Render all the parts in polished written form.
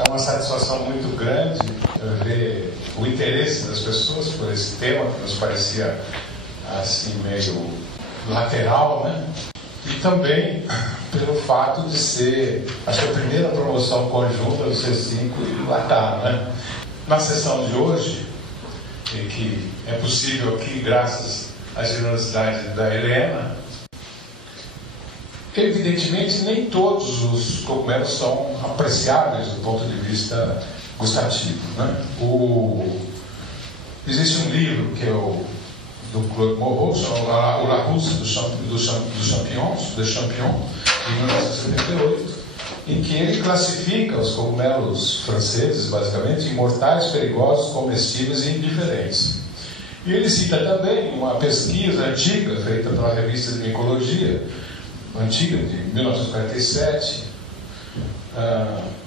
É uma satisfação muito grande ver o interesse das pessoas por esse tema que nos parecia assim meio lateral, né? E também pelo fato de ser, acho que a primeira promoção conjunta do C5 e do ATAR, né? Na sessão de hoje, e que é possível aqui graças à generosidade da Helena, evidentemente nem todos os cogumelos são apreciáveis do ponto de vista gustativo, né? Existe um livro que é o do Claude Moreau, chamado La Russe dos Champignons, de 1978, em que ele classifica os cogumelos franceses, basicamente, em mortais, perigosos, comestíveis e indiferentes. E ele cita também uma pesquisa antiga, feita pela revista de Micologia, antiga, de 1947,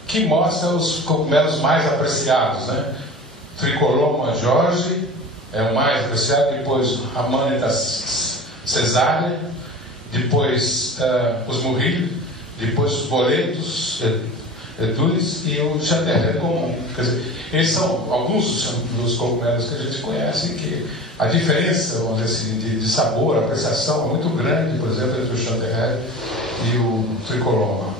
que mostra os cogumelos mais apreciados, né? Tricoloma George é o mais apreciado, depois Amanita cesárea, depois os Murillo, depois os Boletos, Edulis e o Chanterelle comum. Quer dizer, esses são alguns dos cogumelos que a gente conhece, que a diferença, vamos dizer assim, de sabor, apreciação é muito grande, por exemplo, entre o Chanterelle e o Tricoloma.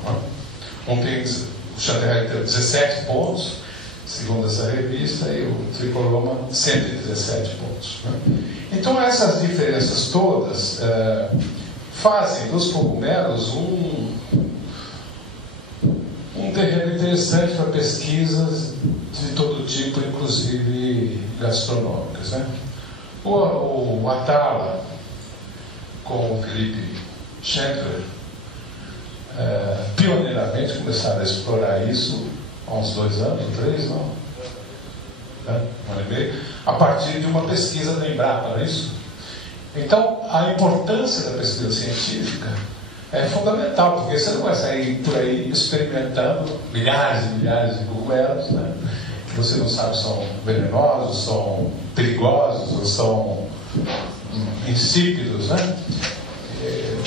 O Chanterelle tem 17 pontos, segundo essa revista, e o Tricoloma 117 pontos. Né? Então essas diferenças todas fazem dos cogumelos um terreno interessante para pesquisas de todo tipo, inclusive gastronômicas. Né? O Atala, com o Felipe Schenkler, pioneiramente começaram a explorar isso há uns 2 anos, 3, não? Um ano e meio, a partir de uma pesquisa da Embrapa, não é isso? Então, a importância da pesquisa científica é fundamental, porque você não vai sair por aí experimentando milhares e milhares de cogumelos, né? Que você não sabe se são venenosos, são perigosos, ou são insípidos, né?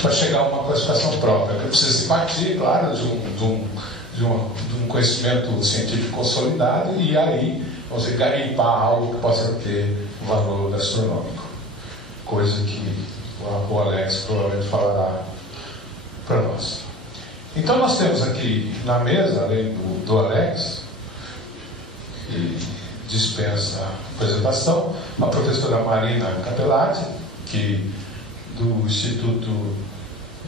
Para chegar a uma classificação própria. Que precisa partir, claro, de um conhecimento científico consolidado e aí você garimpar algo que possa ter valor gastronômico. Coisa que o Alex provavelmente falará para nós. Então nós temos aqui na mesa, além do Alex, que dispensa a apresentação, a professora Marina Capellati, que do Instituto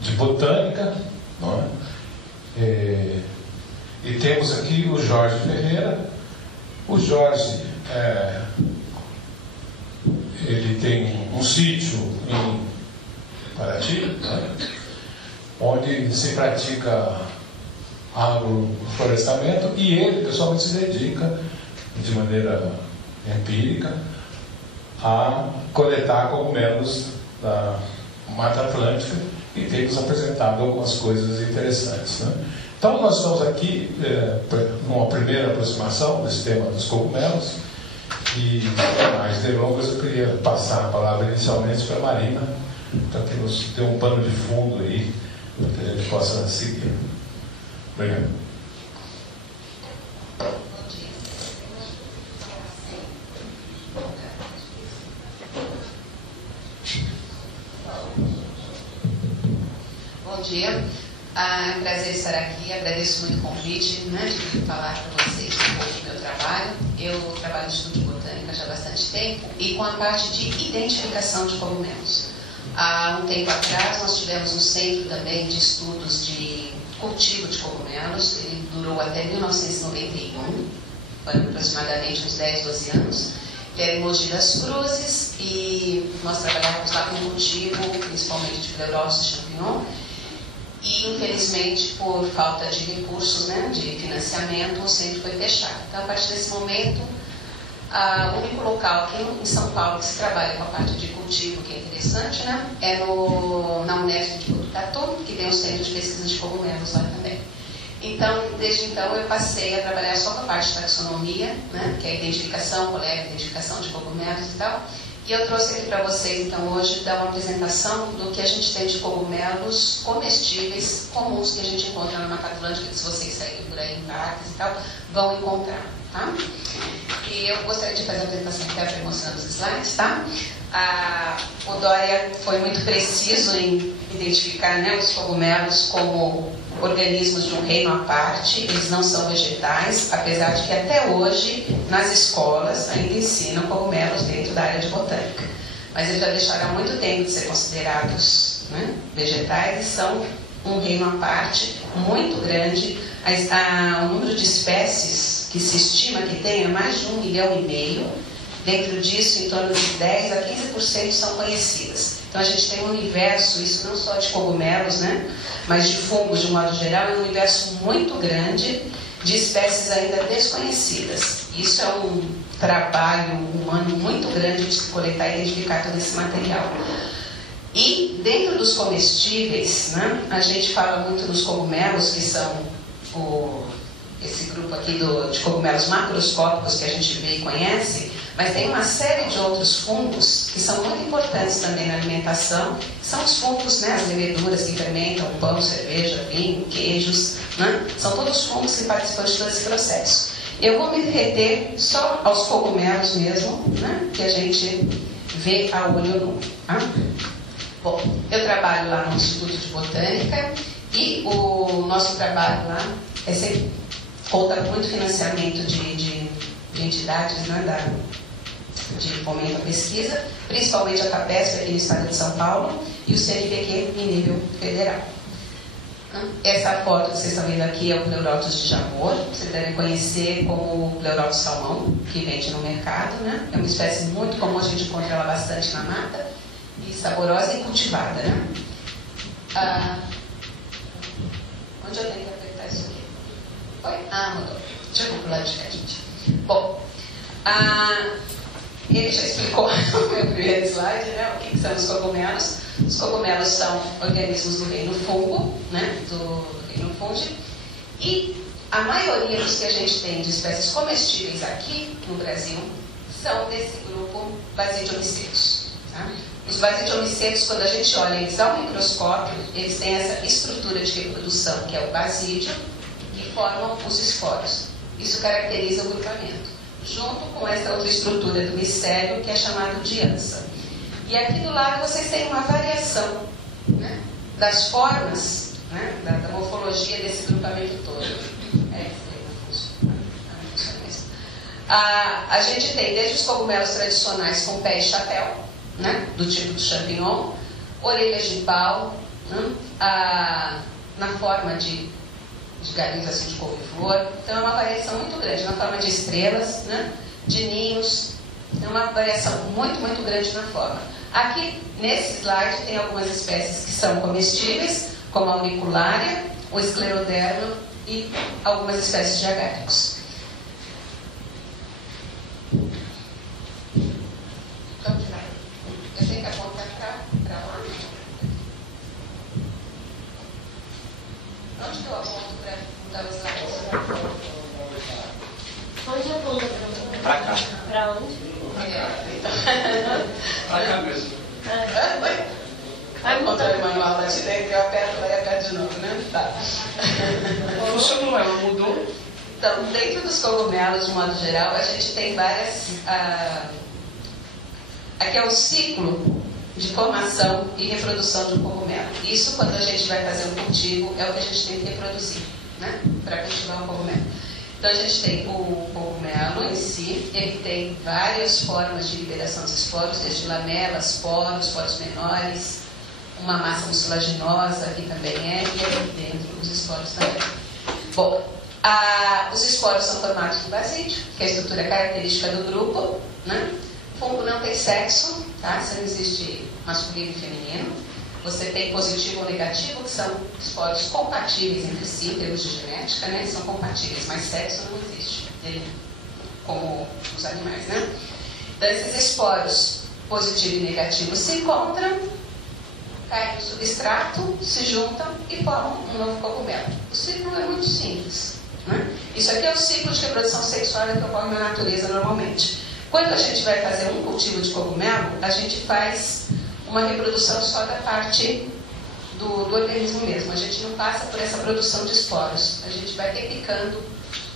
de Botânica, não é? E temos aqui o Jorge Ferreira. O Jorge ele tem um sítio em Paraty, né? Onde se pratica agroflorestamento, e ele pessoalmente se dedica de maneira empírica a coletar cogumelos da Mata Atlântica, e temos apresentado algumas coisas interessantes, né? Então nós estamos aqui numa primeira aproximação desse tema dos cogumelos, e mais delongas eu queria passar a palavra inicialmente para a Marina, para que nos dê um pano de fundo aí, para que a gente possa seguir. Obrigado. Bom dia. É um prazer estar aqui. Agradeço muito o convite, né, de falar para vocês um pouco do meu trabalho. Eu trabalho no Instituto de Botânica já há bastante tempo e com a parte de identificação de cogumelos. Há um tempo atrás nós tivemos um centro também de estudos de cultivo de cogumelos. Ele durou até 1991, foi aproximadamente uns 10, 12 anos. Ele era em Mogi das Cruzes e nós trabalhávamos lá com cultivo, principalmente de Pleurotus e champignon. E, infelizmente, por falta de recursos, né, de financiamento, o centro foi fechado. Então, a partir desse momento, o único local aqui em São Paulo que se trabalha com a parte de cultivo, que é interessante, né, é na Unesp de Botucatu, que tem um centro de pesquisa de cogumelos lá também. Então, desde então, eu passei a trabalhar só com a parte de taxonomia, né, que é a identificação, coleta, identificação de cogumelos e tal. E eu trouxe aqui para vocês, então, hoje, dar uma apresentação do que a gente tem de cogumelos comestíveis comuns que a gente encontra na Mata Atlântica, que se vocês saírem por aí em parques e tal, vão encontrar, tá? E eu gostaria de fazer a apresentação até mostrando os slides, tá? O Dória foi muito preciso em identificar, né, os cogumelos como organismos de um reino à parte. Eles não são vegetais, apesar de que até hoje nas escolas ainda ensinam cogumelos dentro da área de botânica, mas eles já deixaram há muito tempo de ser considerados, né, vegetais, e são um reino à parte muito grande. O número de espécies que se estima que tem é mais de 1,5 milhão. Dentro disso, em torno de 10 a 15% são conhecidas. Então a gente tem um universo, isso não só de cogumelos, né, mas de fungos de um modo geral, é um universo muito grande de espécies ainda desconhecidas. Isso é um trabalho humano muito grande de se coletar e identificar todo esse material. E dentro dos comestíveis, né, a gente fala muito dos cogumelos, que são esse grupo aqui de cogumelos macroscópicos que a gente vê e conhece, mas tem uma série de outros fungos que são muito importantes também na alimentação, que são os fungos, né, as leveduras que fermentam pão, cerveja, vinho, queijos, né? São todos fungos que participam de todo esse processo. Eu vou me reter só aos cogumelos mesmo, né, que a gente vê a olho nu. Tá? Bom, eu trabalho lá no Instituto de Botânica e o nosso trabalho lá conta com muito financiamento de entidades, né, de fomento à pesquisa, principalmente a CAPESP aqui no estado de São Paulo e o CNPq em nível federal. Essa foto que vocês estão vendo aqui é o Pleurotus de Jamor, vocês devem conhecer como o Pleurotus salmão, que vende no mercado, né? É uma espécie muito comum, a gente encontra ela bastante na mata, e saborosa e cultivada, né? Onde eu tenho que apertar isso aqui? Oi? Mudou. Deixa eu pular de cá, gente. Bom, ele já explicou no meu primeiro slide, né, o que são os cogumelos. Os cogumelos são organismos do reino fungo, né, do reino fungi, e a maioria dos que a gente tem de espécies comestíveis aqui no Brasil são desse grupo Basidiomycetes. Tá? Os Basidiomycetes, quando a gente olha eles ao microscópio, eles têm essa estrutura de reprodução, que é o basídio, que formam os esporos. Isso caracteriza o grupamento, junto com essa outra estrutura do micélio, que é chamado de ansa. E aqui do lado vocês têm uma variação, né, das formas, né, da morfologia desse grupamento todo. A gente tem desde os cogumelos tradicionais com pé e chapéu, né, do tipo do champignon, orelhas de pau, né, na forma de galinhas assim, de couve-flor. Então é uma variação muito grande, na forma de estrelas, né, de ninhos. É uma variação muito, muito grande na forma. Aqui, nesse slide, tem algumas espécies que são comestíveis, como a auriculária, o escleroderma e algumas espécies de agáricos. Então, eu tenho que apontar para lá. Onde que eu aponto para mudar os slides? Onde aponta Pra cá. para onde? Pra cá mesmo. Vai encontrar o manual lá de dentro, eu aperto lá e aperto de novo, né? Tá. Funcionou, ela mudou. Então, dentro dos cogumelos, de modo geral, a gente tem várias... Aqui é o ciclo de formação e reprodução de um cogumelo. Isso, quando a gente vai fazer um cultivo, é o que a gente tem que reproduzir, né, para cultivar um cogumelo. Então, a gente tem o cogumelo em si, ele tem várias formas de liberação dos esporos, desde lamelas, poros menores, uma massa mucilaginosa, que também é, e aqui dentro os esporos também. Bom, os esporos são formados por basídio, que é a estrutura característica do grupo, né? O fungo não tem sexo, tá? Não existe masculino e feminino. Você tem positivo ou negativo, que são esporos compatíveis entre si, em termos de genética, né? Eles são compatíveis, mas sexo não existe, como os animais, né? Então, esses esporos positivo e negativo se encontram, caem no substrato, se juntam e formam um novo cogumelo. O ciclo é muito simples, né? Isso aqui é o ciclo de reprodução sexual que ocorre na natureza normalmente. Quando a gente vai fazer um cultivo de cogumelo, a gente faz uma reprodução só da parte do organismo mesmo. A gente não passa por essa produção de esporos. A gente vai repicando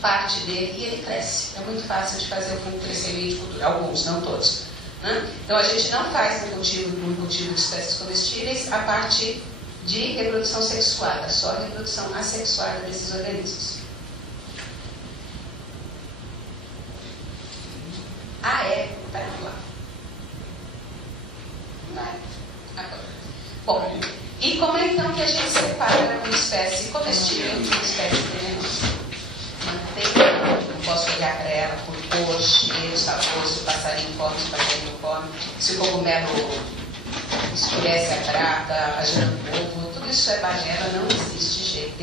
parte dele e ele cresce. É muito fácil de fazer o fungo crescer meio de cultura. Alguns, não todos. Né? Então a gente não faz no cultivo de espécies comestíveis a parte de reprodução sexuada, só a reprodução assexuada desses organismos. Ah, é? Vai lá. Vai. Agora. Bom, e como é então que a gente separa uma espécie comestível de uma espécie venenosa? Não posso olhar para ela por cor, cheiro, sabor, se o passarinho come, se o passarinho não come, se o cogumelo escurece a prata, a gema do ovo, tudo isso é balela, não existe jeito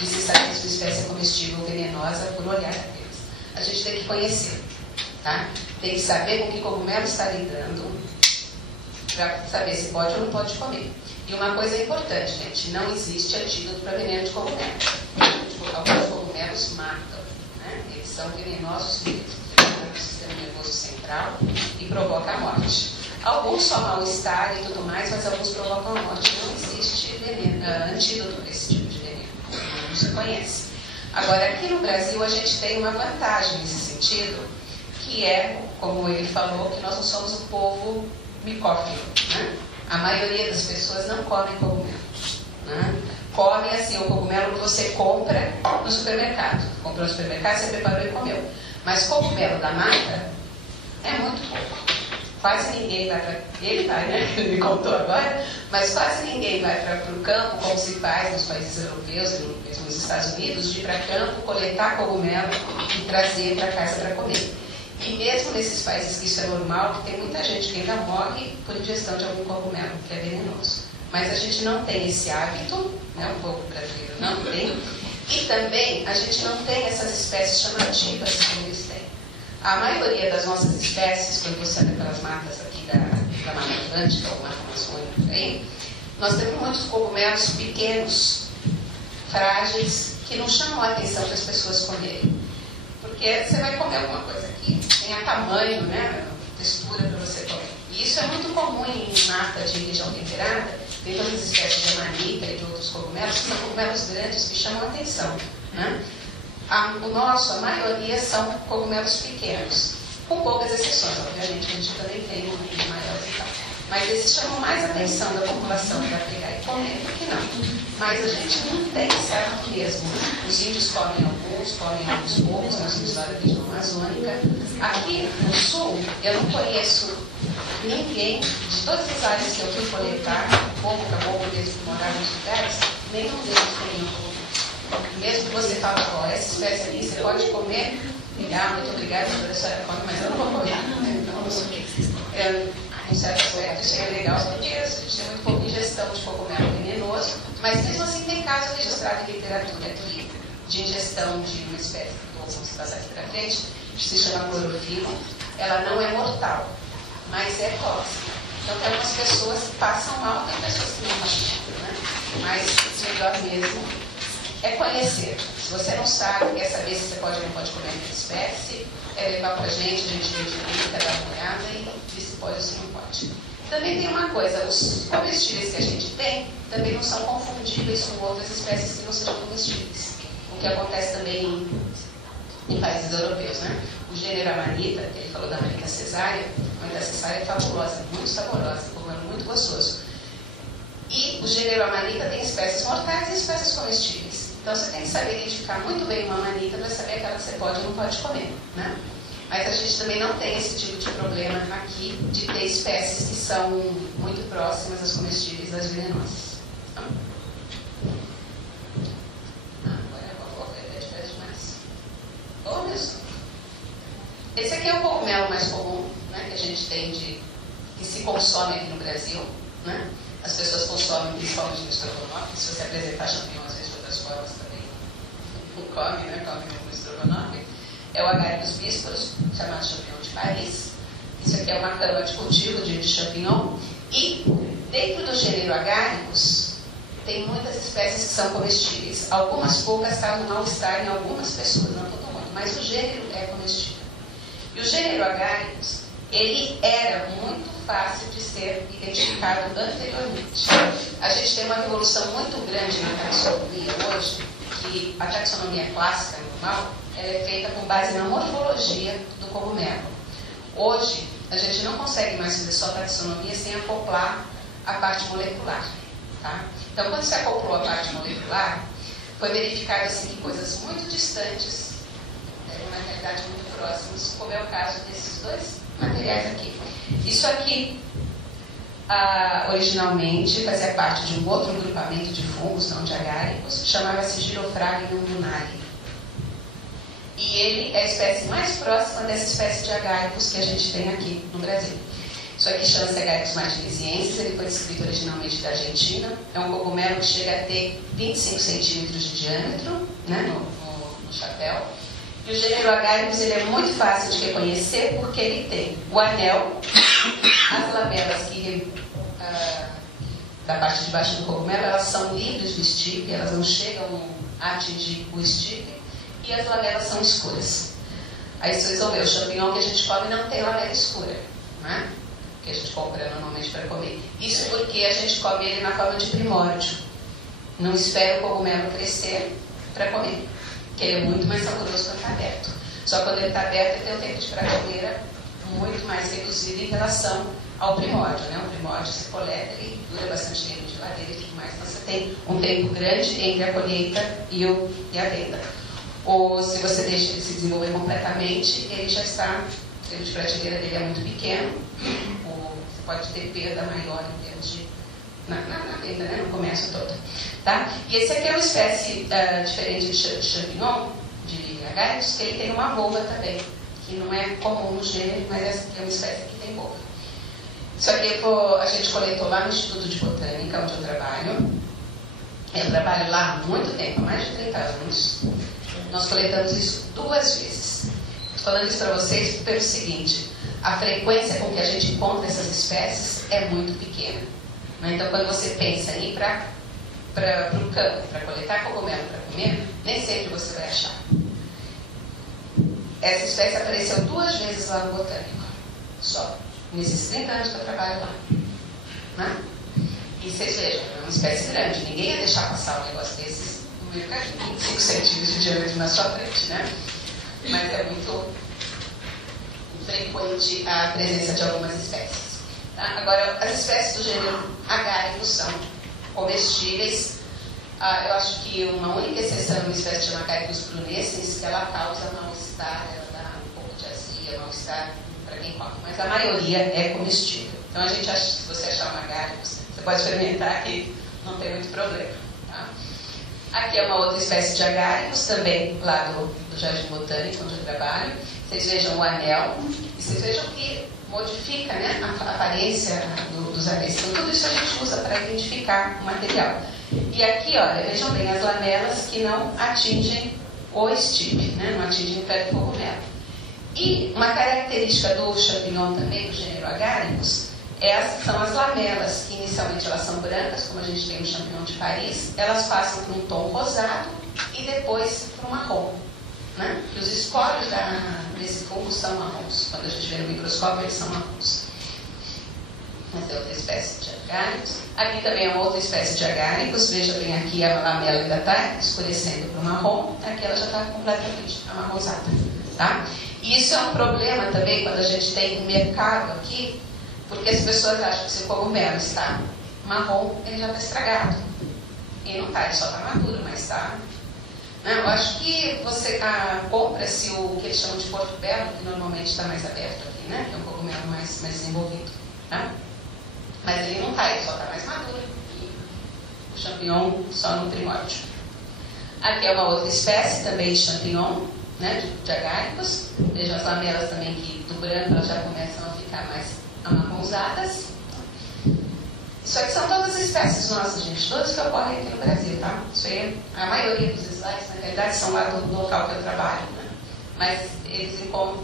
de se saber se a espécie é comestível ou venenosa por olhar apenas. A gente tem que conhecer, tá? Tem que saber com que cogumelo está lidando para saber se pode ou não pode comer. E uma coisa importante, gente, não existe antídoto para veneno de cogumelo. Alguns cogumelos matam, né? Eles são venenosos mesmo, no sistema nervoso central e provocam a morte. Alguns só mal-estar e tudo mais, mas alguns provocam a morte. Não existe antídoto para esse tipo de veneno, não se conhece. Agora, aqui no Brasil, a gente tem uma vantagem nesse sentido, que é, como ele falou, que nós não somos um povo micófilo, né? A maioria das pessoas não comem cogumelo, né? Come assim, o cogumelo que você compra no supermercado. Comprou no supermercado, você preparou e comeu. Mas cogumelo da mata é muito pouco. Quase ninguém vai para... Ele vai, né? Ele me contou agora. Mas quase ninguém vai para o campo, como se faz nos países europeus e mesmo nos Estados Unidos, de ir para campo, coletar cogumelo e trazer para casa para comer. E mesmo nesses países que isso é normal, que tem muita gente que ainda morre por ingestão de algum cogumelo, que é venenoso. Mas a gente não tem esse hábito, né? O povo brasileiro não tem. E também a gente não tem essas espécies chamativas que eles têm. A maioria das nossas espécies, quando você anda pelas matas aqui da Mata Atlântica ou Mata Amazônica, aí, nós temos muitos cogumelos pequenos, frágeis, que não chamam a atenção das pessoas comerem. Porque você vai comer alguma coisa aqui, tem a tamanho, né, textura para você comer. E isso é muito comum em mata de região temperada. Tem todas as espécies de amanita e de outros cogumelos, que são cogumelos grandes que chamam a atenção, né? O nosso, a maioria, são cogumelos pequenos, com poucas exceções, obviamente, a gente também tem um maior e tal. Mas eles chamam mais a atenção da população para pegar e comer do que não. Mas a gente não tem certo mesmo. Os índios comem alguns poucos, nós temos lá da região amazônica. Aqui no sul, eu não conheço ninguém, de todas as áreas que eu fui coletar, o povo caboclo desde que morava nos lugares, nenhum deles tem um. Mesmo que você fale, ó, essa espécie aqui você pode comer, muito obrigada, a senhora come, mas eu não vou comer. Então, em certo aspecto, isso é legal, porque a gente tem muito pouca ingestão de cogumelo venenoso, mas mesmo assim tem casos registrados em literatura aqui de ingestão de uma espécie, vamos passar aqui para frente, que se chama clorofila. Ela não é mortal, mas é tóxica. Então, tem algumas pessoas que passam mal, tem pessoas que não passam, né? Mas melhor mesmo é conhecer. Se você não sabe, quer saber se você pode ou não pode comer aquela espécie, é levar para a gente identifica, dá uma olhada e diz se pode ou se não pode. Também tem uma coisa, os comestíveis que a gente tem também não são confundíveis com outras espécies que não sejam comestíveis. O que acontece também em países europeus, né? O gênero Amanita, que ele falou da Amanita cesárea, a Amanita cesárea é fabulosa, muito saborosa, muito gostoso. E o gênero Amanita tem espécies mortais e espécies comestíveis. Então você tem que saber identificar muito bem uma Amanita para saber aquela que você pode ou não pode comer, né? Mas a gente também não tem esse tipo de problema aqui de ter espécies que são muito próximas às comestíveis das venenosas. Então, agora eu vou ver demais. Olha só. Esse aqui é o cogumelo mais comum, né, que a gente tem que se consome aqui no Brasil, né? As pessoas consomem principalmente no estrogonofe. Se você apresentar champignon, às vezes de outras formas também come, né? Come no estrogonofe. É o Agaricus bísporus, chamado champignon de Paris. Isso aqui é uma cama de cultivo de champignon. E dentro do gênero Agaricus, tem muitas espécies que são comestíveis. Algumas poucas causam mal-estar em algumas pessoas, não todo mundo, mas o gênero é comestível. E E o gênero Agaricus, ele era muito fácil de ser identificado anteriormente. A gente tem uma evolução muito grande na taxonomia hoje, que a taxonomia clássica normal, ela é feita com base na morfologia do cogumelo. Hoje, a gente não consegue mais fazer só taxonomia sem acoplar a parte molecular. Tá? Então, quando se acoplou a parte molecular, foi verificado assim, que coisas muito distantes, uma realidade muito próximas, como é o caso desses dois materiais aqui. Isso aqui, originalmente, fazia parte de um outro agrupamento de fungos, não de agáricos, chamava-se Girofragnium lunari. E ele é a espécie mais próxima dessa espécie de agáricos que a gente tem aqui no Brasil. Isso aqui chama-se Agaricus martinesiensis, ele foi descrito originalmente da Argentina. É um cogumelo que chega a ter 25 centímetros de diâmetro, né, no chapéu. E o gênero Agaricus ele é muito fácil de reconhecer porque ele tem o anel, as lamelas que da parte de baixo do cogumelo, elas são livres do estipe, elas não chegam a atingir o estipe, e as lamelas são escuras. Aí vocês vão ver, o champignon que a gente come não tem lamela escura, né? Que a gente compra normalmente para comer. Isso porque a gente come ele na forma de primórdio. Não espera o cogumelo crescer para comer, porque ele é muito mais saboroso quando está aberto. Só quando ele está aberto, ele tem um tempo de prateleira muito mais reduzido em relação ao primórdio, né? O primórdio se coleta e dura bastante tempo de geladeira e tudo mais. Então você tem um tempo grande entre a colheita e a venda. Ou se você deixa ele se desenvolver completamente, ele já está, o tempo de prateleira dele é muito pequeno, ou você pode ter perda maior em termos de na venda, né? No comércio todo. Tá? E esse aqui é uma espécie diferente de champignon, de Agaricus, que ele tem uma volva também, que não é comum no gênero, mas essa aqui é uma espécie que tem volva. Isso aqui a gente coletou lá no Instituto de Botânica, onde eu trabalho. Eu trabalho lá há muito tempo, há mais de 30 anos. Nós coletamos isso 2 vezes. Estou falando isso para vocês pelo seguinte: a frequência com que a gente encontra essas espécies é muito pequena. Então, quando você pensa em ir para o campo, para coletar cogumelo para comer, nem sempre você vai achar. Essa espécie apareceu 2 vezes lá no Botânico, só. Nesses 30 anos que eu trabalho lá. Né? E vocês vejam, é uma espécie grande. Ninguém ia deixar passar um negócio desses no mercadinho, 25 centímetros de diâmetro na sua frente, né? Mas é muito frequente a presença de algumas espécies. Tá? Agora, as espécies do gênero Agaricus são comestíveis. Eu acho que uma única exceção é uma espécie chamada Agaricus prunensis, que ela causa mal-estar, ela dá um pouco de azia, mal-estar para quem come, mas a maioria é comestível. Então a gente acha que se você achar um Agaricus, você pode experimentar que não tem muito problema. Tá? Aqui é uma outra espécie de Agaricus, também lá do Jardim Botânico, onde eu trabalho. Vocês vejam o anel, e vocês vejam que modifica, né, a aparência dos anéis. Então tudo isso a gente usa para identificar o material. E aqui, olha, vejam bem, as lamelas que não atingem o estipe, né, não atingem o pé do cogumelo. E uma característica do champignon também, do gênero Agaricus, são as lamelas, que inicialmente elas são brancas, como a gente tem no champignon de Paris, elas passam por um tom rosado e depois por um marrom. Né? E os espólios desse fungo são marrons. Quando a gente vê no microscópio, eles são marrons. Essa é outra espécie de Agaricus. Aqui também é uma outra espécie de Agaricus. Veja bem, aqui a lamela ainda está escurecendo para o marrom, aqui ela já está completamente amarronzada. Tá? E isso é um problema também quando a gente tem um mercado aqui, porque as pessoas acham que se o cogumelo está marrom, ele já está estragado. E não está, ele só está maduro, mas está. Não, eu acho que você compra-se o que eles chamam de Porto Belo, que normalmente está mais aberto aqui, né? Que é um cogumelo mais desenvolvido. Tá? Mas ele não está, ele só está mais maduro. E o champignon só no primórdio. Aqui é uma outra espécie também de champignon, né, de Agaricus. Vejam as lamelas também que do branco elas já começam a ficar mais amarronzadas. Isso aqui são todas as espécies nossas, gente, todas que ocorrem aqui no Brasil, tá? Isso aí, a maioria dos slides, na realidade, são lá do local que eu trabalho, né? Mas eles estão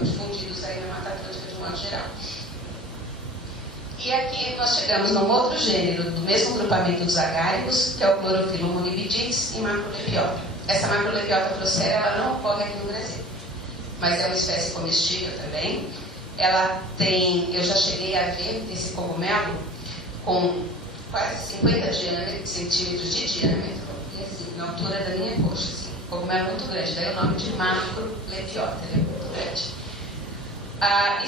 difundidos aí na Mata Atlântica de um modo geral. E aqui nós chegamos num outro gênero, do mesmo grupamento dos agáricos, que é o Chlorophyllum monibidites e Macrolepiota. Essa Macrolepiota procera, ela não ocorre aqui no Brasil. mas é uma espécie comestível também. Ela tem, eu já cheguei a ver esse cogumelo com quase 50 centímetros de diâmetro, e assim, na altura da minha coxa, assim, cogumelo muito grande, daí o nome de macrolepiota, ele é muito grande.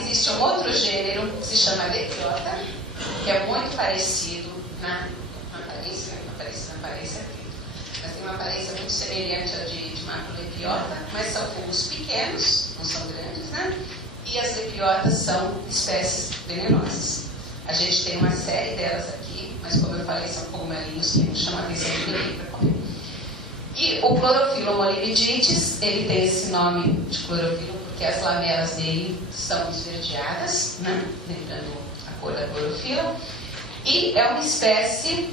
Existe um outro gênero que se chama lepiota, que é muito parecido na aparência, mas tem uma aparência muito semelhante à de macrolepiota, mas são fungos pequenos, não são grandes, né? E as lepiotas são espécies venenosas. A gente tem uma série delas aqui, mas como eu falei, são cogumelinhos que não chamam a atenção de ninguém para comer. E o Chlorophyllum mollividites, ele tem esse nome de clorofilo porque as lamelas dele são esverdeadas, né? Lembrando a cor da clorofila. E é uma espécie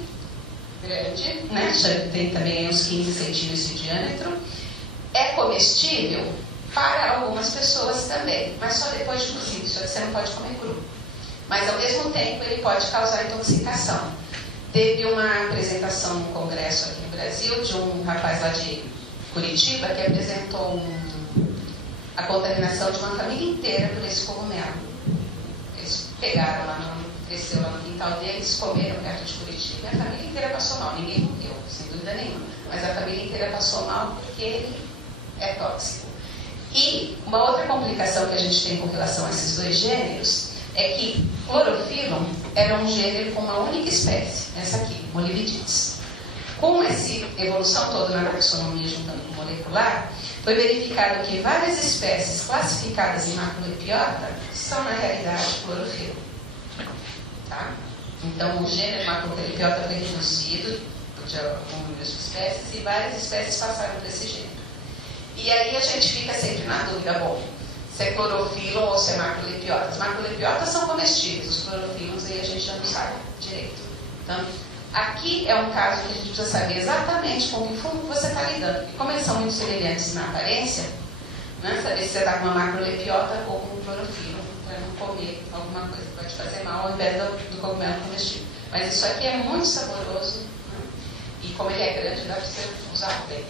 grande, né? Já tem também uns 15 centímetros de diâmetro. É comestível para algumas pessoas também, mas só depois de cozido, só que você não pode comer cru. Mas ao mesmo tempo ele pode causar intoxicação. Teve uma apresentação no congresso aqui no Brasil de um rapaz lá de Curitiba que apresentou a contaminação de uma família inteira por esse cogumelo. Eles pegaram lá, cresceu lá no quintal deles, comeram perto de Curitiba e a família inteira passou mal. Ninguém morreu, sem dúvida nenhuma, mas a família inteira passou mal porque ele é tóxico. E uma outra complicação que a gente tem com relação a esses dois gêneros é que Chlorophyllum era um gênero com uma única espécie, essa aqui, Mollividites. Com essa evolução toda na taxonomia juntando com o molecular, foi verificado que várias espécies classificadas em macrolepiota são, na realidade, Chlorophyllum. Tá? Então, o gênero macrolepiota foi reduzido de algum número de espécies e várias espécies passaram por esse gênero. E aí a gente fica sempre na dúvida, bom, se é Chlorophyllum ou se é macrolepiota. As macrolepiotas são comestíveis, os Chlorophyllums aí a gente já não sabe direito. Então, aqui é um caso que a gente precisa saber exatamente com que fungo você está lidando. E como eles são muito semelhantes na aparência, né, saber se você está com uma macrolepiota ou com um Chlorophyllum, para não comer alguma coisa que vai te fazer mal ao invés do cogumelo comestível. Mas isso aqui é muito saboroso, né, e como ele é grande, dá para você usar bem.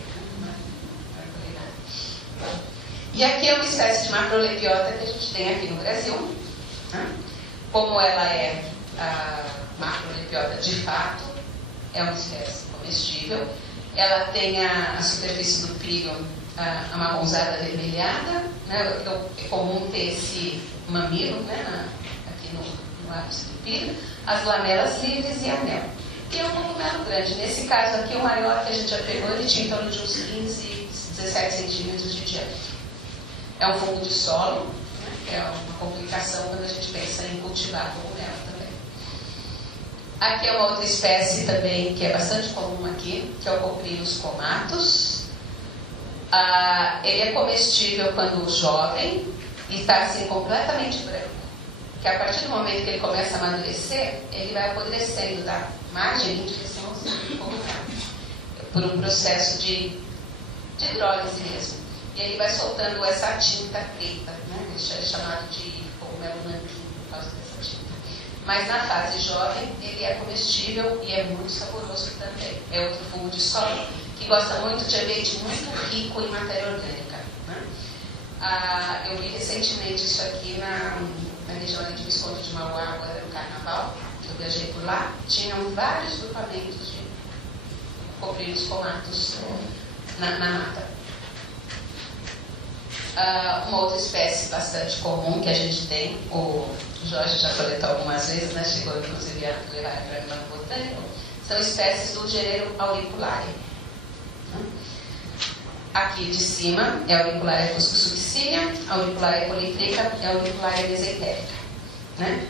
E aqui é uma espécie de macrolepiota que a gente tem aqui no Brasil, né? Como ela é a macrolepiota de fato, é uma espécie comestível. Ela tem a superfície do píleo amarronzada avermelhada, né? É comum ter esse mamilo, né? Aqui no ápice do píleo, as lamelas livres e anel. E é um cogumelo grande. Nesse caso aqui, o maior que a gente já pegou, ele tinha em torno de uns 15, 17 centímetros de diâmetro. É um fungo de solo, né? É uma complicação quando a gente pensa em cultivar cogumelo também. Aqui é uma outra espécie também que é bastante comum aqui, que é o Coprinus comatus. Ele é comestível quando jovem e está assim completamente branco. Que a partir do momento que ele começa a amadurecer, ele vai apodrecendo da margem em direção ao cogumelo, por um processo de hidrólise mesmo. E ele vai soltando essa tinta preta, né? Isso é chamado de cogumelo nanquim por causa dessa tinta. Mas na fase jovem, ele é comestível e é muito saboroso também. É outro fungo de solo que gosta muito de ambiente muito rico em matéria orgânica, né? Eu vi recentemente isso aqui na região ali de Visconde de Mauá, agora no Carnaval. Eu viajei por lá. Tinham vários grupamentos de Coprinus comatus na mata. Uma outra espécie bastante comum que a gente tem, o Jorge já coletou algumas vezes, né? Chegou inclusive a levar para mim no botânico, são espécies do gênero Auricularia. Aqui de cima é a Auricularia fuscosuccinia, a Auricularia polytricha e a Auricularia mesentérica. Né?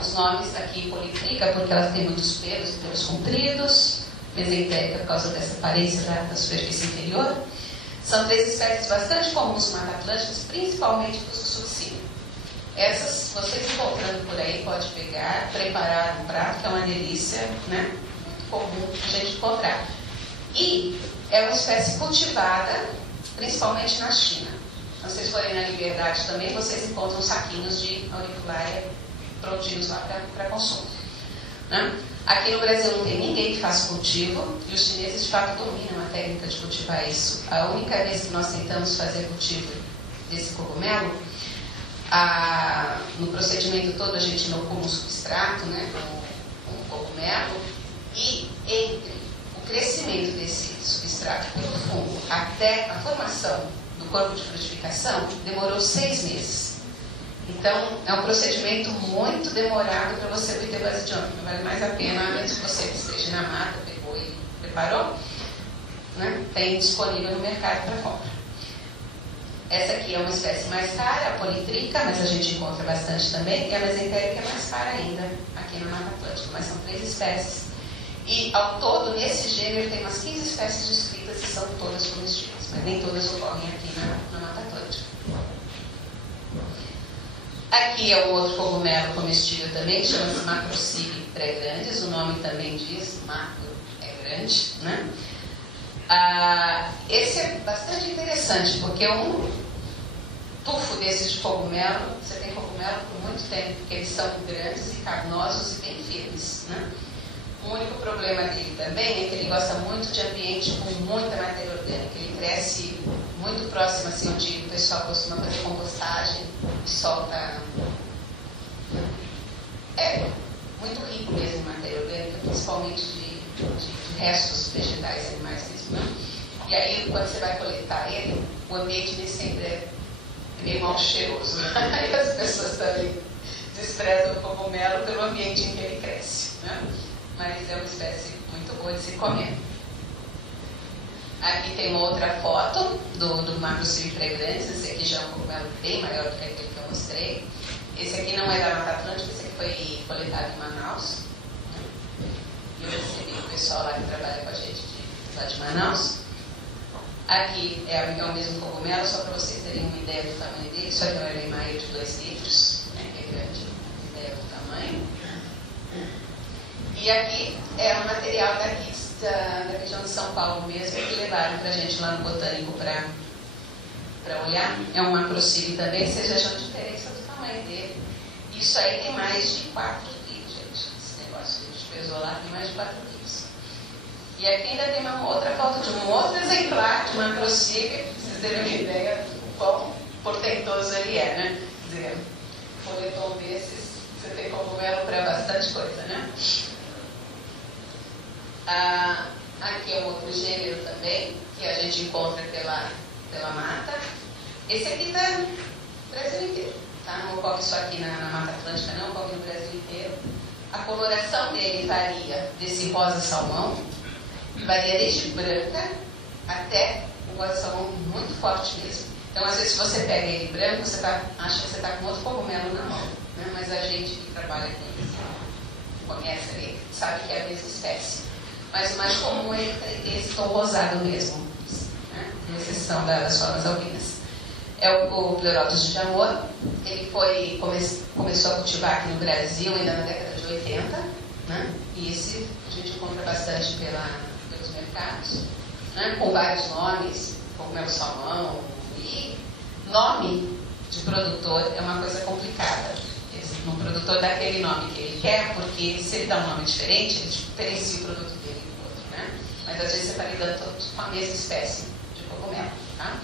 Os nomes aqui polytricha porque elas têm muitos pelos compridos, mesentérica por causa dessa aparência da superfície inferior. São três espécies bastante comuns no Mata Atlântica, principalmente fuscosuccinia. Essas, vocês encontrando por aí, pode pegar, preparar um prato, que é uma delícia, né? Muito comum a gente encontrar. E é uma espécie cultivada, principalmente na China. Se vocês forem na Liberdade também, vocês encontram saquinhos de Auricularia prontinhos lá para consumo. Né? Aqui no Brasil não tem ninguém que faça cultivo, e os chineses de fato dominam a técnica de cultivar isso. A única vez que nós tentamos fazer cultivo desse cogumelo, no procedimento todo a gente inocula um substrato, né, com um cogumelo, e entre o crescimento desse substrato pelo fungo até a formação do corpo de frutificação, demorou 6 meses. Então, é um procedimento muito demorado para você obter basidiômica. Vale mais a pena, antes que você esteja na mata, pegou e preparou, né? Tem disponível no mercado para compra. Essa aqui é uma espécie mais cara, a politrica, mas a gente encontra bastante também, e a mesentérica é mais cara ainda, aqui na Mata Atlântica, mas são 3 espécies. E, ao todo, nesse gênero, tem umas 15 espécies descritas e são todas comestíveis, mas nem todas ocorrem aqui na Mata Atlântica. Aqui é um outro cogumelo comestível também, que chama-se Macrocílio praegrandes, o nome também diz, macro é grande, né? Esse é bastante interessante, porque um tufo desses de cogumelo, você tem cogumelo por muito tempo, porque eles são grandes e carnosos e bem firmes, né? O único problema dele também é que ele gosta muito de ambiente com muita matéria orgânica. Ele cresce muito próximo, assim, onde o pessoal costuma fazer compostagem, solta. É muito rico mesmo em matéria orgânica, principalmente de restos vegetais e animais mesmo, né? E aí, quando você vai coletar ele, o ambiente dele sempre é meio mal cheiroso. Aí as pessoas também desprezam o cogumelo pelo ambiente em que ele cresce, né? Mas é uma espécie muito boa de se comer. Aqui tem uma outra foto do Macrocílio praegrandes. Esse aqui já é um cogumelo bem maior do que aquele que eu mostrei. Esse aqui não é da Mata Atlântica, esse aqui foi coletado em Manaus. Eu recebi o pessoal lá que trabalha com a gente lá de Manaus. Aqui é o mesmo cogumelo, só para vocês terem uma ideia do tamanho dele. Isso aqui é um Erlenmeyer de 2 litros, né, que é grande, uma ideia do tamanho. E aqui é um material daqui da região de São Paulo mesmo, que levaram para a gente lá no Botânico para olhar. É um macrocílio também, vocês vejam a diferença do tamanho dele. Isso aí tem mais de 4 quilos, gente. Esse negócio que a gente pesou lá tem mais de 4 quilos. E aqui ainda tem uma outra foto de um outro exemplar de macrocílio, para vocês terem uma ideia do quão portentoso ele é, né? Quer dizer, um coletor desses, você tem cogumelo para bastante coisa, né? Aqui é um outro gênero também, que a gente encontra pela mata. Esse aqui está no Brasil inteiro, tá? Não ocorre só aqui na Mata Atlântica, não, ocorre no Brasil inteiro. A coloração dele varia desse rosa salmão, varia desde branca até o rosa salmão muito forte mesmo. Então, às vezes, se você pega ele branco, você acha que você está com outro cogumelo na mão, né? Mas a gente que trabalha com ele, conhece ele, sabe que é a mesma espécie. Mas o mais comum é ele esse tom rosado mesmo, né? Com exceção das formas albinas. É o Pleurotus de amor. Ele começou a cultivar aqui no Brasil ainda na década de 80, né? E esse a gente encontra bastante pelos mercados, né? Com vários nomes, cogumelo salmão. E nome de produtor é uma coisa complicada. Um produtor dá aquele nome que ele quer, porque se ele dá um nome diferente, ele diferencia o produto dele do outro, né? Mas às vezes você está lidando todos com a mesma espécie de cogumelo, tá?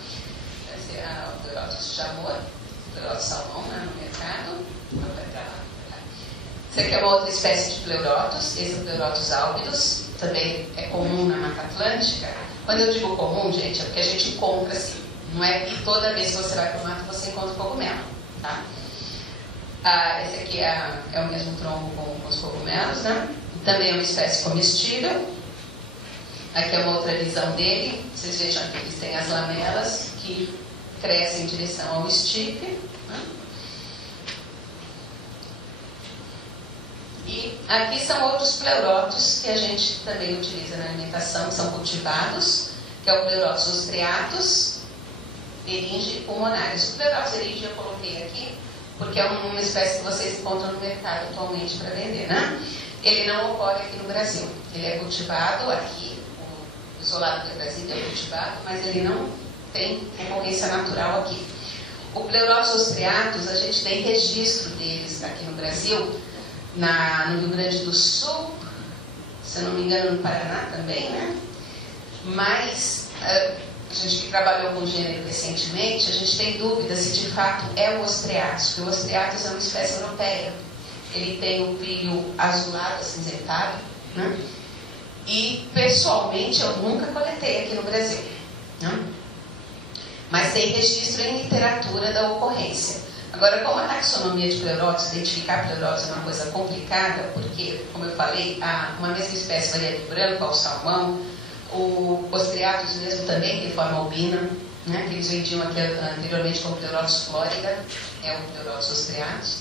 Esse é o Pleurotus de amor, o Pleurotus salmão, né, no mercado. Vai pra lá. Esse aqui é uma outra espécie de Pleurotus, esse é o Pleurotus albidus, também é comum na Mata Atlântica. Quando eu digo comum, gente, é porque a gente encontra assim, não é que toda vez que você vai para o mato você encontra cogumelo, tá? Esse aqui é o mesmo tronco com os cogumelos, né? Também é uma espécie comestível. Aqui é uma outra visão dele. Vocês vejam aqui, eles têm as lamelas que crescem em direção ao estipe, né? E aqui são outros pleurotos que a gente também utiliza na alimentação, são cultivados, que é o Pleurotus ostreatus, eringe pulmonaris. O Pleurotus eringe eu coloquei aqui porque é uma espécie que vocês encontram no mercado atualmente para vender, né? Ele não ocorre aqui no Brasil. Ele é cultivado aqui, o isolado do Brasil é cultivado, mas ele não tem concorrência natural aqui. O Pleurotus ostreatus, a gente tem registro deles aqui no Brasil, no Rio Grande do Sul, se eu não me engano no Paraná também, né? Mas a gente que trabalhou com gênero recentemente, a gente tem dúvida se de fato é o Ostreatus, porque o Ostreatus é uma espécie europeia. Ele tem o brilho azulado, acinzentado, né? E pessoalmente eu nunca coletei aqui no Brasil, né? Mas tem registro em literatura da ocorrência. Agora, como a taxonomia de pleuróticos, identificar pleuróticos é uma coisa complicada, porque, como eu falei, uma mesma espécie varia do branco ao salmão, o Ostreatus mesmo também tem forma albina, né, que eles vendiam aqui anteriormente como Pleurotus florida, é o Pleurotus Ostreatus.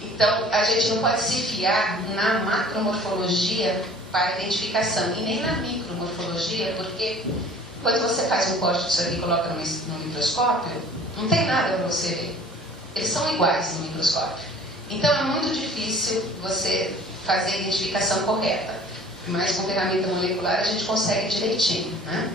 Então, a gente não pode se fiar na macromorfologia para identificação, e nem na micromorfologia, porque quando você faz um corte disso aqui e coloca no microscópio, não tem nada para você ver. Eles são iguais no microscópio. Então, é muito difícil você fazer a identificação correta. Mas com ferramenta molecular a gente consegue direitinho, né?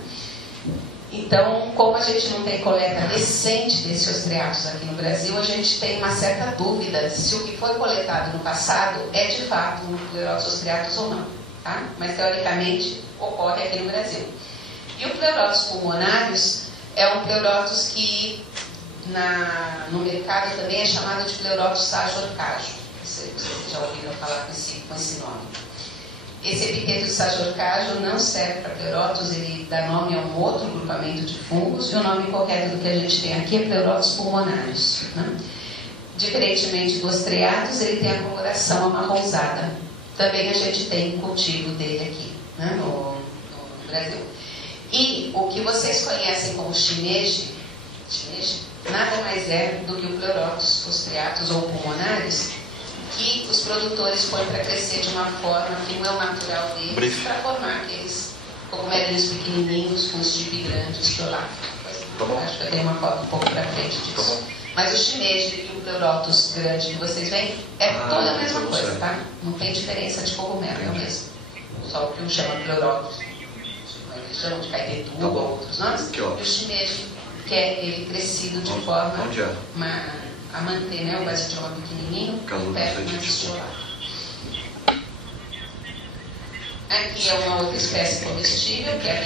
Então, como a gente não tem coleta recente desse Ostreatus aqui no Brasil, a gente tem uma certa dúvida se o que foi coletado no passado é de fato um Pleurotus Ostreatus ou não, tá? Mas teoricamente ocorre aqui no Brasil. E o Pleurotus pulmonarius é um Pleurotus que no mercado também é chamado de Pleurotus sajorcajo. Vocês já ouviram falar com esse nome. Esse epiteto de sajorcajo não serve para pleuróticos, ele dá nome a um outro grupamento de fungos, e o nome correto do que a gente tem aqui é Pleurotus pulmonarius, né? Diferentemente do Ostreatus, ele tem a coloração amarronzada. Também a gente tem cultivo dele aqui, né, no Brasil. E o que vocês conhecem como shimeji, nada mais é do que o Pleurotus Ostreatus ou pulmonarius, que os produtores põem para crescer de uma forma que não é o natural deles, para formar aqueles cogumelinhos pequenininhos com stipe grande, estroláfico. Acho que eu dei uma foto um pouco para frente disso. Mas o shimeji e o Pleurotus grande que vocês veem é toda a mesma coisa, tá? Não tem diferença de cogumelo, é o mesmo. Só que um chama Pleurotus, eles chamam de caipetu ou outros nomes, e o shimeji, que é ele crescido de forma a manter, né, o basidioma pequenininho, perto do estiolar. Aqui é uma outra espécie comestível, que é a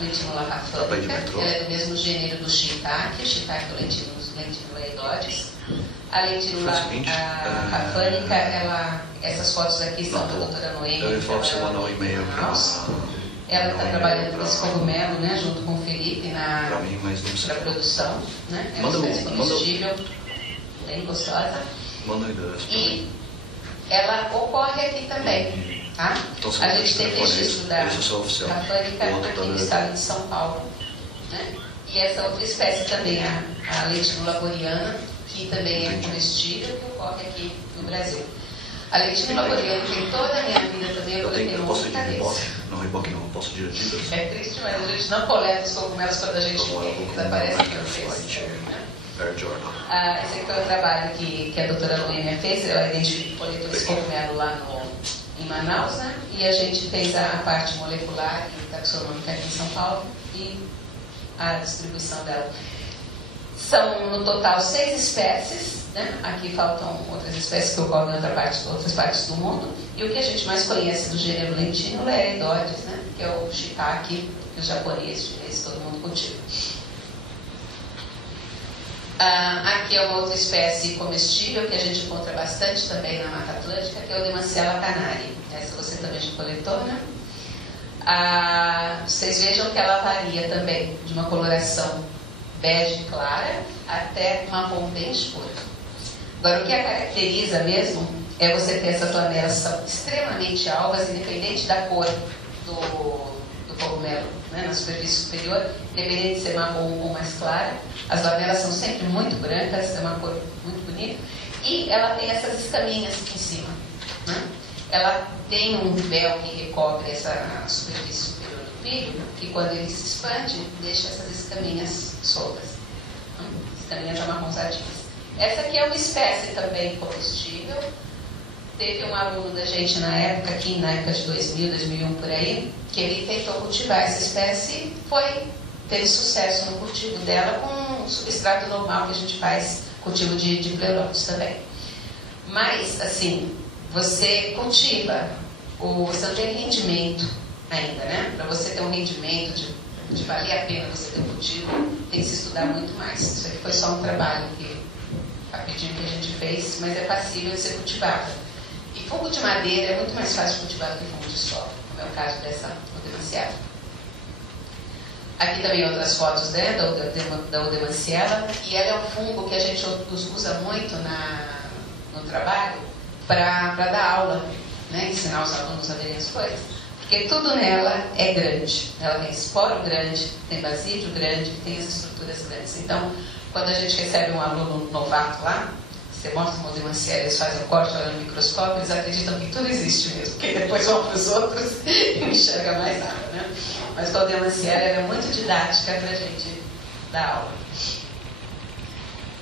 Lentinula rafânica. Ela é do mesmo gênero do shiitake, o shiitake é Lentinula edodes. A Lentinula rafânica, essas fotos aqui são da doutora Noemi. Ela está trabalhando com esse cogumelo, né, junto com o Felipe para produção, né? É uma espécie comestível, bem gostosa. E ela ocorre aqui também, tá? A gente tem registro da rafânica aqui no estado de São Paulo, né? E essa outra espécie também, a Lentinula boreana, que também é comestível, que ocorre aqui no Brasil. A Lentinula boreana tem toda a minha vida também, eu coletei muita vez. No reboque não, posso de Adidas. É triste, mas a gente não coleta os cogumelos quando a gente vê, eles aparecem para vocês. Esse aqui foi o trabalho que a doutora Noemi fez, ela coletou esse cogumelo lá em Manaus, né? E a gente fez a parte molecular e taxonômica aqui em São Paulo e a distribuição dela. São, no total, 6 espécies, né? Aqui faltam outras espécies que ocorrem em outras partes do mundo. E o que a gente mais conhece do gênero Lentinula é Edodes, né? Que é o shiitake, que os japoneses, chineses, todo mundo cultiva. Aqui é uma outra espécie comestível que a gente encontra bastante também na Mata Atlântica, que é o Demanciella canari. Essa você também já coletou, né? Vocês vejam que ela varia também de uma coloração bege clara até marrom bem escuro. Agora, o que a caracteriza mesmo é você ter essas lamelas são extremamente alvas, independente da cor do cogumelo, né, na superfície superior, independente de ser marrom ou mais clara. As lamelas são sempre muito brancas, é uma cor muito bonita. E ela tem essas escaminhas aqui em cima, né? Ela tem um véu que recobre essa superfície superior do pilho, que quando ele se expande, deixa essas escaminhas soltas, né? Escaminhas amarronzadinhas. Essa aqui é uma espécie também comestível. Teve um aluno da gente na época, aqui na época de 2000, 2001, por aí, que ele tentou cultivar essa espécie e teve sucesso no cultivo dela com um substrato normal que a gente faz cultivo de pleuróticos também. Mas, assim, você cultiva, você não tem rendimento ainda, né? Para você ter um rendimento de de valer a pena você ter um cultivo, tem que se estudar muito mais. Isso aqui foi só um trabalho rapidinho que a gente fez, mas é passível de ser cultivado. E fungo de madeira é muito mais fácil de cultivar do que fungo de solo, como é o caso dessa Odemanciella. Aqui também outras fotos, né, da Odemanciella, e ela é um fungo que a gente usa muito no trabalho para dar aula, né, ensinar os alunos a verem as coisas, porque tudo nela é grande. Ela tem esporo grande, tem basídio grande, tem as estruturas grandes. Então, quando a gente recebe um aluno novato lá, você mostra uma Odemanciella, eles fazem o corte, olham no microscópio, eles acreditam que tudo existe mesmo, porque depois vão para os outros e não enxerga mais nada, né? Mas a Odemanciella é muito didática para a gente dar aula.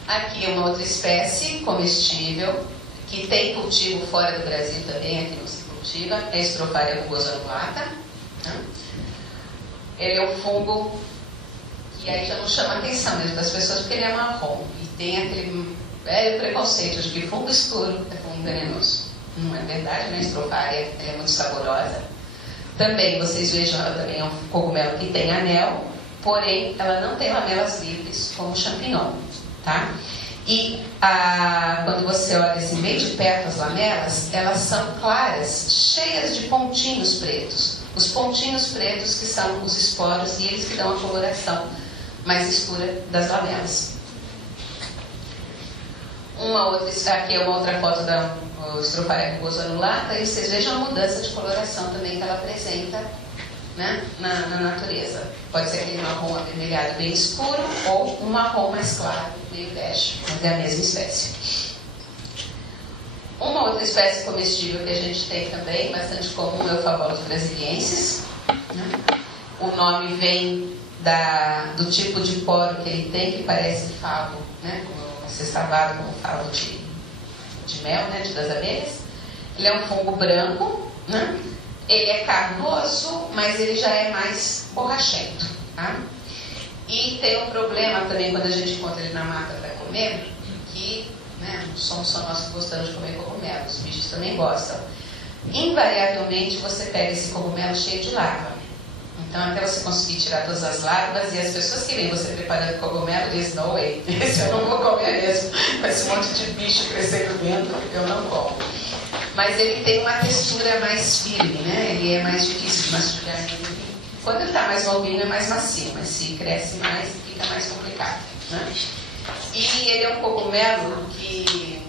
Aqui uma outra espécie comestível, que tem cultivo fora do Brasil também, aqui não se cultiva, é a Stropharia rugosa-anulata. Né? Ele é um fungo que aí já não chama a atenção mesmo das pessoas, porque ele é marrom. E tem aquele velho preconceito de que fungo escuro é fungo venenoso. Não é verdade, né? A Stropharia é muito saborosa. Também, vocês vejam, ela também é um cogumelo que tem anel, porém, ela não tem lamelas livres como o champignon, tá? E quando você olha assim, bem de perto as lamelas, elas são claras, cheias de pontinhos pretos. Os pontinhos pretos que são os esporos e eles que dão a coloração mais escura das lamelas. Aqui é uma outra foto da Stropharia rugosa-anulata e vocês vejam a mudança de coloração também que ela apresenta, né, na natureza. Pode ser aquele marrom avermelhado bem escuro ou um marrom mais claro, meio bege, mas é a mesma espécie. Uma outra espécie comestível que a gente tem também, bastante comum, é o Favolos brasiliensis. Né? O nome vem do tipo de poro que ele tem, que parece favo, né? Sextavado, como falo de mel, né? Das abelhas. Ele é um fungo branco, né? Ele é carnoso, mas ele já é mais borrachento, tá? E tem um problema também quando a gente encontra ele na mata para comer, que, né, não somos só nós que gostamos de comer cogumelo, os bichos também gostam. Invariavelmente você pega esse cogumelo cheio de larva. Então, até você conseguir tirar todas as larvas, e as pessoas que veem você preparando cogumelo dizem, no way, esse eu não vou comer mesmo, com esse monte de bicho crescendo dentro, eu não como. Mas ele tem uma textura mais firme, né? Ele é mais difícil de mastigar. Quando ele está mais novinho é mais macio, mas se cresce mais, fica mais complicado, né? E ele é um cogumelo que,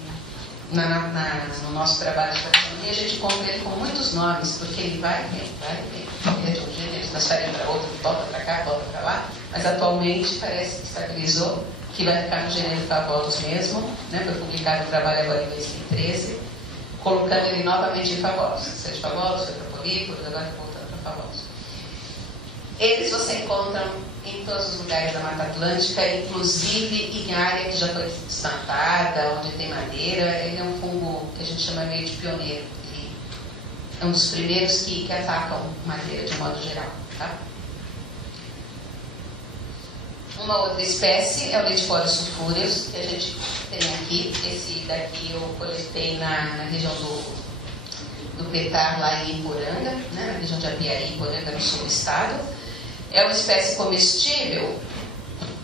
no nosso trabalho de taxonomia, a gente encontra ele com muitos nomes, porque ele vai e vem. Ele é de um gênero, transfere para outro, volta para cá, volta para lá, mas atualmente parece que estabilizou, que vai ficar no gênero Favolos mesmo, né? Foi publicado o trabalho agora em 2013, colocando ele novamente em Favolos. Saiu de Favolos, foi para Políporos, agora voltando para Favolos. Eles você encontra em todos os lugares da Mata Atlântica, inclusive em área que já foi desmatada, onde tem madeira. Ele é um fungo que a gente chama meio de pioneiro. Ele é um dos primeiros que atacam madeira de modo geral. Tá? Uma outra espécie é o Lentiformes sulfúreus, que a gente tem aqui. Esse daqui eu coletei na região do Petar, lá em Iporanga, né? Na região de Apiaí, Iporanga, no sul do estado. É uma espécie comestível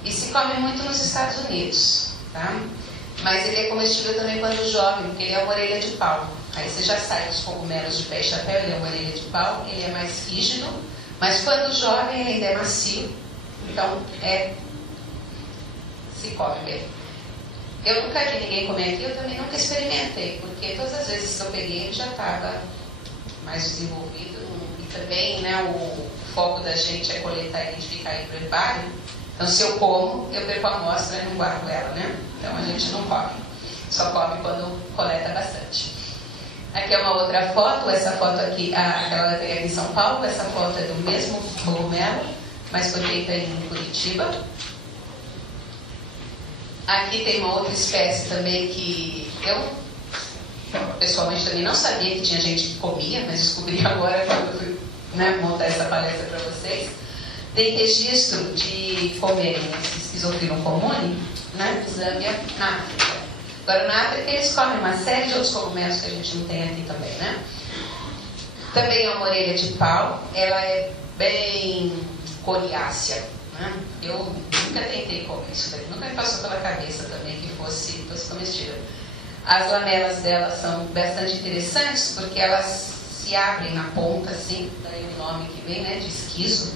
e se come muito nos Estados Unidos, tá? Mas ele é comestível também quando jovem, porque ele é uma orelha de pau. Aí você já sai dos cogumelos de pé e chapéu, ele é uma orelha de pau, ele é mais rígido, mas quando jovem ainda é macio, então se come bem. Eu nunca vi ninguém comer aqui, eu também nunca experimentei, porque todas as vezes que eu peguei ele já estava mais desenvolvido, e também, né, o foco da gente é coletar, identificar e preparo. Então, se eu como, eu perco a amostra e não guardo ela, né? Então, a gente não come. Só come quando coleta bastante. Aqui é uma outra foto. Essa foto aqui, aquela que aqui em São Paulo, essa foto é do mesmo cogumelo, mas foi feita em Curitiba. Aqui tem uma outra espécie também que eu, pessoalmente, também não sabia que tinha gente que comia, mas descobri agora quando eu fui, né, montar essa palestra para vocês. Tem registro de comerem esse Schizophyllum comune, né, Zâmbia, na África. Agora, na África, eles comem uma série de outros cogumelos que a gente não tem aqui também, né? Também é uma orelha de pau. Ela é bem coriácea. Né? Eu nunca tentei comer isso daqui, nunca me passou pela cabeça também que fosse comestível. As lamelas delas são bastante interessantes porque elas se abrem na ponta, assim, daí o nome que vem, né, de esquizo.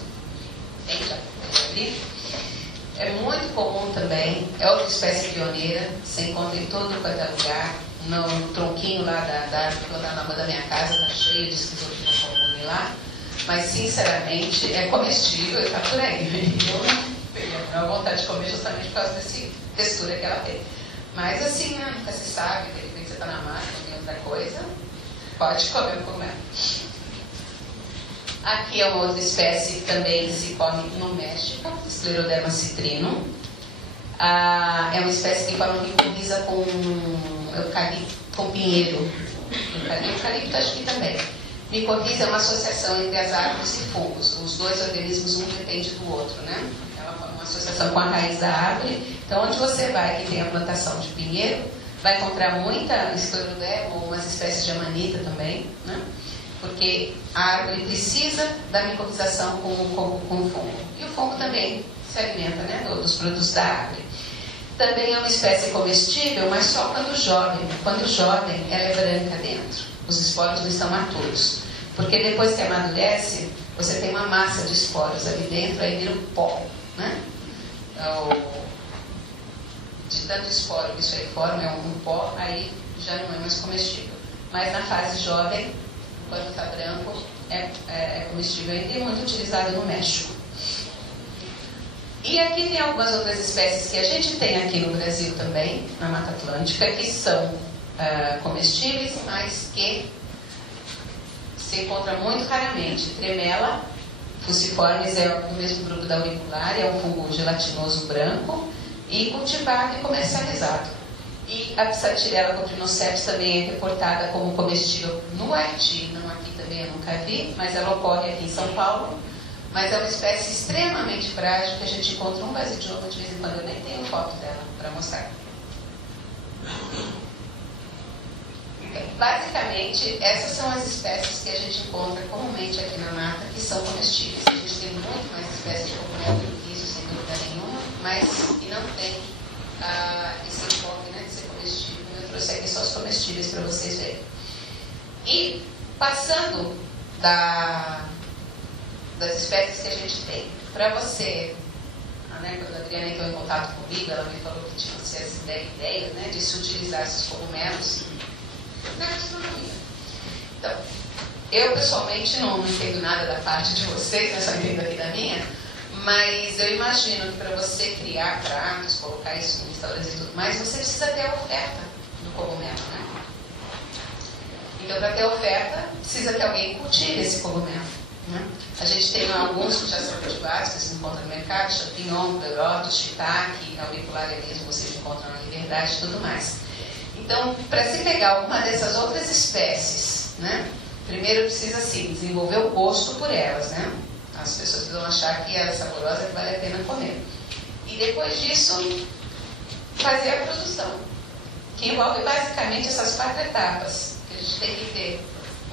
É muito comum também, é outra espécie pioneira, se encontra em todo quanto é lugar. No tronquinho lá da árvore, quando na rua da minha casa, está cheio de esquizofrenia comum lá. Mas, sinceramente, é comestível e está por aí. Eu não tenho vontade de comer justamente por causa dessa textura que ela tem. Mas, assim, nunca se sabe, de repente você está na mata, tem outra coisa, pode comer o cogumelo. Aqui é uma outra espécie que também se come no México, Scleroderma citrino. É uma espécie que coloniza com eucalipto, com pinheiro. Eucalipto acho que também. Micorriza é uma associação entre as árvores e fungos. Os dois organismos, um depende do outro, né? É uma associação com a raiz da árvore. Então, onde você vai que tem a plantação de pinheiro, vai encontrar muita Scleroderma ou umas espécies de amanita também, né? Porque a árvore precisa da micorrização com o fungo. E o fungo também se alimenta, né, dos produtos da árvore. Também é uma espécie comestível, mas só quando jovem. Quando jovem, ela é branca dentro. Os esporos não estão maturos. Porque depois que amadurece, você tem uma massa de esporos ali dentro, aí vira um pó, né? De tanto esporo que isso aí forma, é um pó, aí já não é mais comestível. Mas na fase jovem, quando está branco, é comestível ainda e muito utilizado no México. E aqui tem algumas outras espécies que a gente tem aqui no Brasil também, na Mata Atlântica, que são comestíveis, mas que se encontra muito raramente. Tremela fuciformes é do mesmo grupo da auricular, é um fungo gelatinoso branco e cultivado e comercializado. E a Psathyrella coprinoceps também é reportada como comestível no Haiti, não aqui também eu nunca vi, mas ela ocorre aqui em São Paulo. Mas é uma espécie extremamente frágil que a gente encontra um basidioma de vez em quando. Eu nem tenho foto dela para mostrar. Basicamente, essas são as espécies que a gente encontra comumente aqui na mata que são comestíveis. A gente tem muito mais espécies de cogumelo do que isso, sem dúvida nenhuma, mas que não tem esse enfoque, né, de ser comestível. Eu trouxe aqui só os comestíveis para vocês verem. E, passando das espécies que a gente tem, para você, né, quando a Adriana entrou em contato comigo, ela me falou que tinha essa ideia, né, de se utilizar esses cogumelos na gastronomia. Então, eu pessoalmente não entendo nada da parte de vocês, nessa entendo aqui da minha, mas eu imagino que para você criar pratos, colocar isso em restaurantes e tudo mais, você precisa ter a oferta do cogumelo, né? Então, para ter oferta, precisa que alguém cultive esse cogumelo. Né? A gente tem alguns que já são cultivados, que se encontram no mercado, champignon, pleurotus, shiitake, auricular mesmo, vocês encontram na Liberdade e tudo mais. Então, para se pegar alguma dessas outras espécies, né, primeiro precisa, assim, desenvolver o gosto por elas, né? As pessoas precisam achar que ela é saborosa, que vale a pena comer. E depois disso, fazer a produção, que envolve basicamente essas 4 etapas. Que a gente tem que ter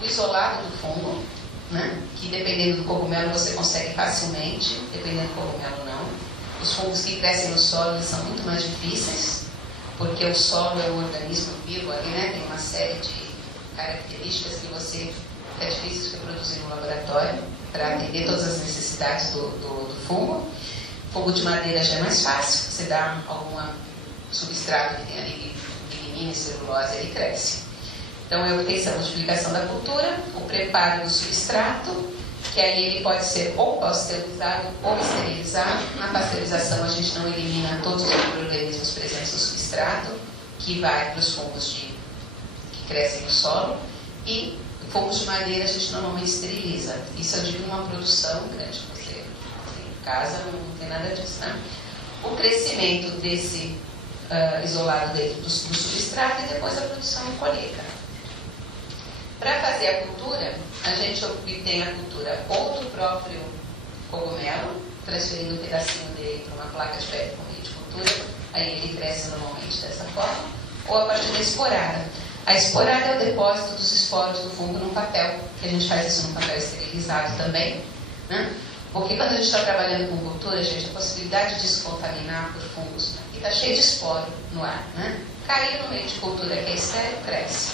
o isolado do fungo, né, que dependendo do cogumelo você consegue facilmente, dependendo do cogumelo não. Os fungos que crescem no solo eles são muito mais difíceis, porque o solo é um organismo vivo ali, né, tem uma série de características que é difícil de reproduzir no laboratório para atender todas as necessidades do fungo. Fungo de madeira já é mais fácil, você dá algum substrato que tem ali lignina e celulose, ele cresce. Então, é a obtenção, a multiplicação da cultura, o preparo do substrato, que aí ele pode ser ou pasteurizado ou esterilizado. Na pasteurização, a gente não elimina todos os micro-organismos presentes no substrato, que vai para os fungos que crescem no solo. E fungos de madeira, a gente normalmente esteriliza. Isso eu digo numa produção grande. Você em casa não tem nada disso, né? O crescimento desse isolado dentro do substrato e depois a produção e colheita. Para fazer a cultura, a gente obtém a cultura ou do próprio cogumelo, transferindo um pedacinho dele para uma placa de ferro com meio de cultura, aí ele cresce normalmente dessa forma, ou a partir da esporada. A esporada é o depósito dos esporos do fungo num papel, que a gente faz isso num papel esterilizado também, né? Porque quando a gente está trabalhando com cultura, gente, a possibilidade de se contaminar por fungos, e está cheio de esporo no ar, né? Cair no meio de cultura que é estéril, cresce.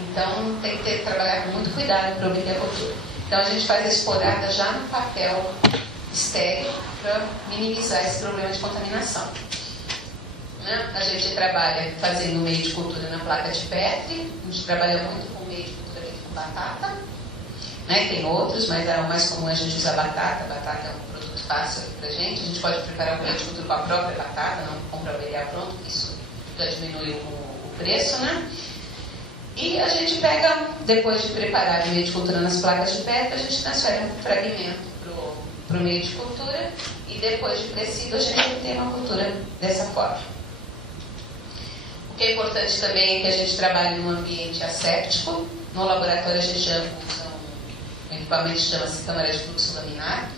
Então tem que trabalhar com muito cuidado para obter a cultura. Então a gente faz a esporada já no papel estéril para minimizar esse problema de contaminação. Né? A gente trabalha fazendo meio de cultura na placa de Petri, a gente trabalha muito com meio de cultura aqui com batata, né? Tem outros, mas é o mais comum a gente usar batata. Batata é um produto fácil aqui pra gente. A gente pode preparar o meio de cultura com a própria batata, não comprar o BDA pronto, isso já diminui o preço, né? E a gente pega, depois de preparar o meio de cultura nas placas de Petri, a gente transfere um fragmento para o meio de cultura e depois de crescido a gente tem uma cultura dessa forma. O que é importante também é que a gente trabalhe num ambiente asséptico. No laboratório a gente usa um equipamento que chama-se câmara de fluxo laminar.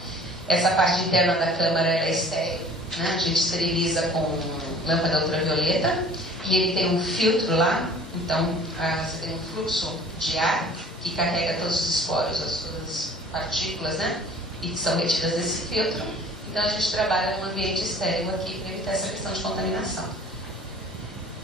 Essa parte interna da câmara é estéril, né? A gente esteriliza com lâmpada ultravioleta e ele tem um filtro lá. Então, você tem um fluxo de ar que carrega todos os esporos, as partículas, né? E que são retidas nesse filtro. Então, a gente trabalha num ambiente estéril aqui para evitar essa questão de contaminação.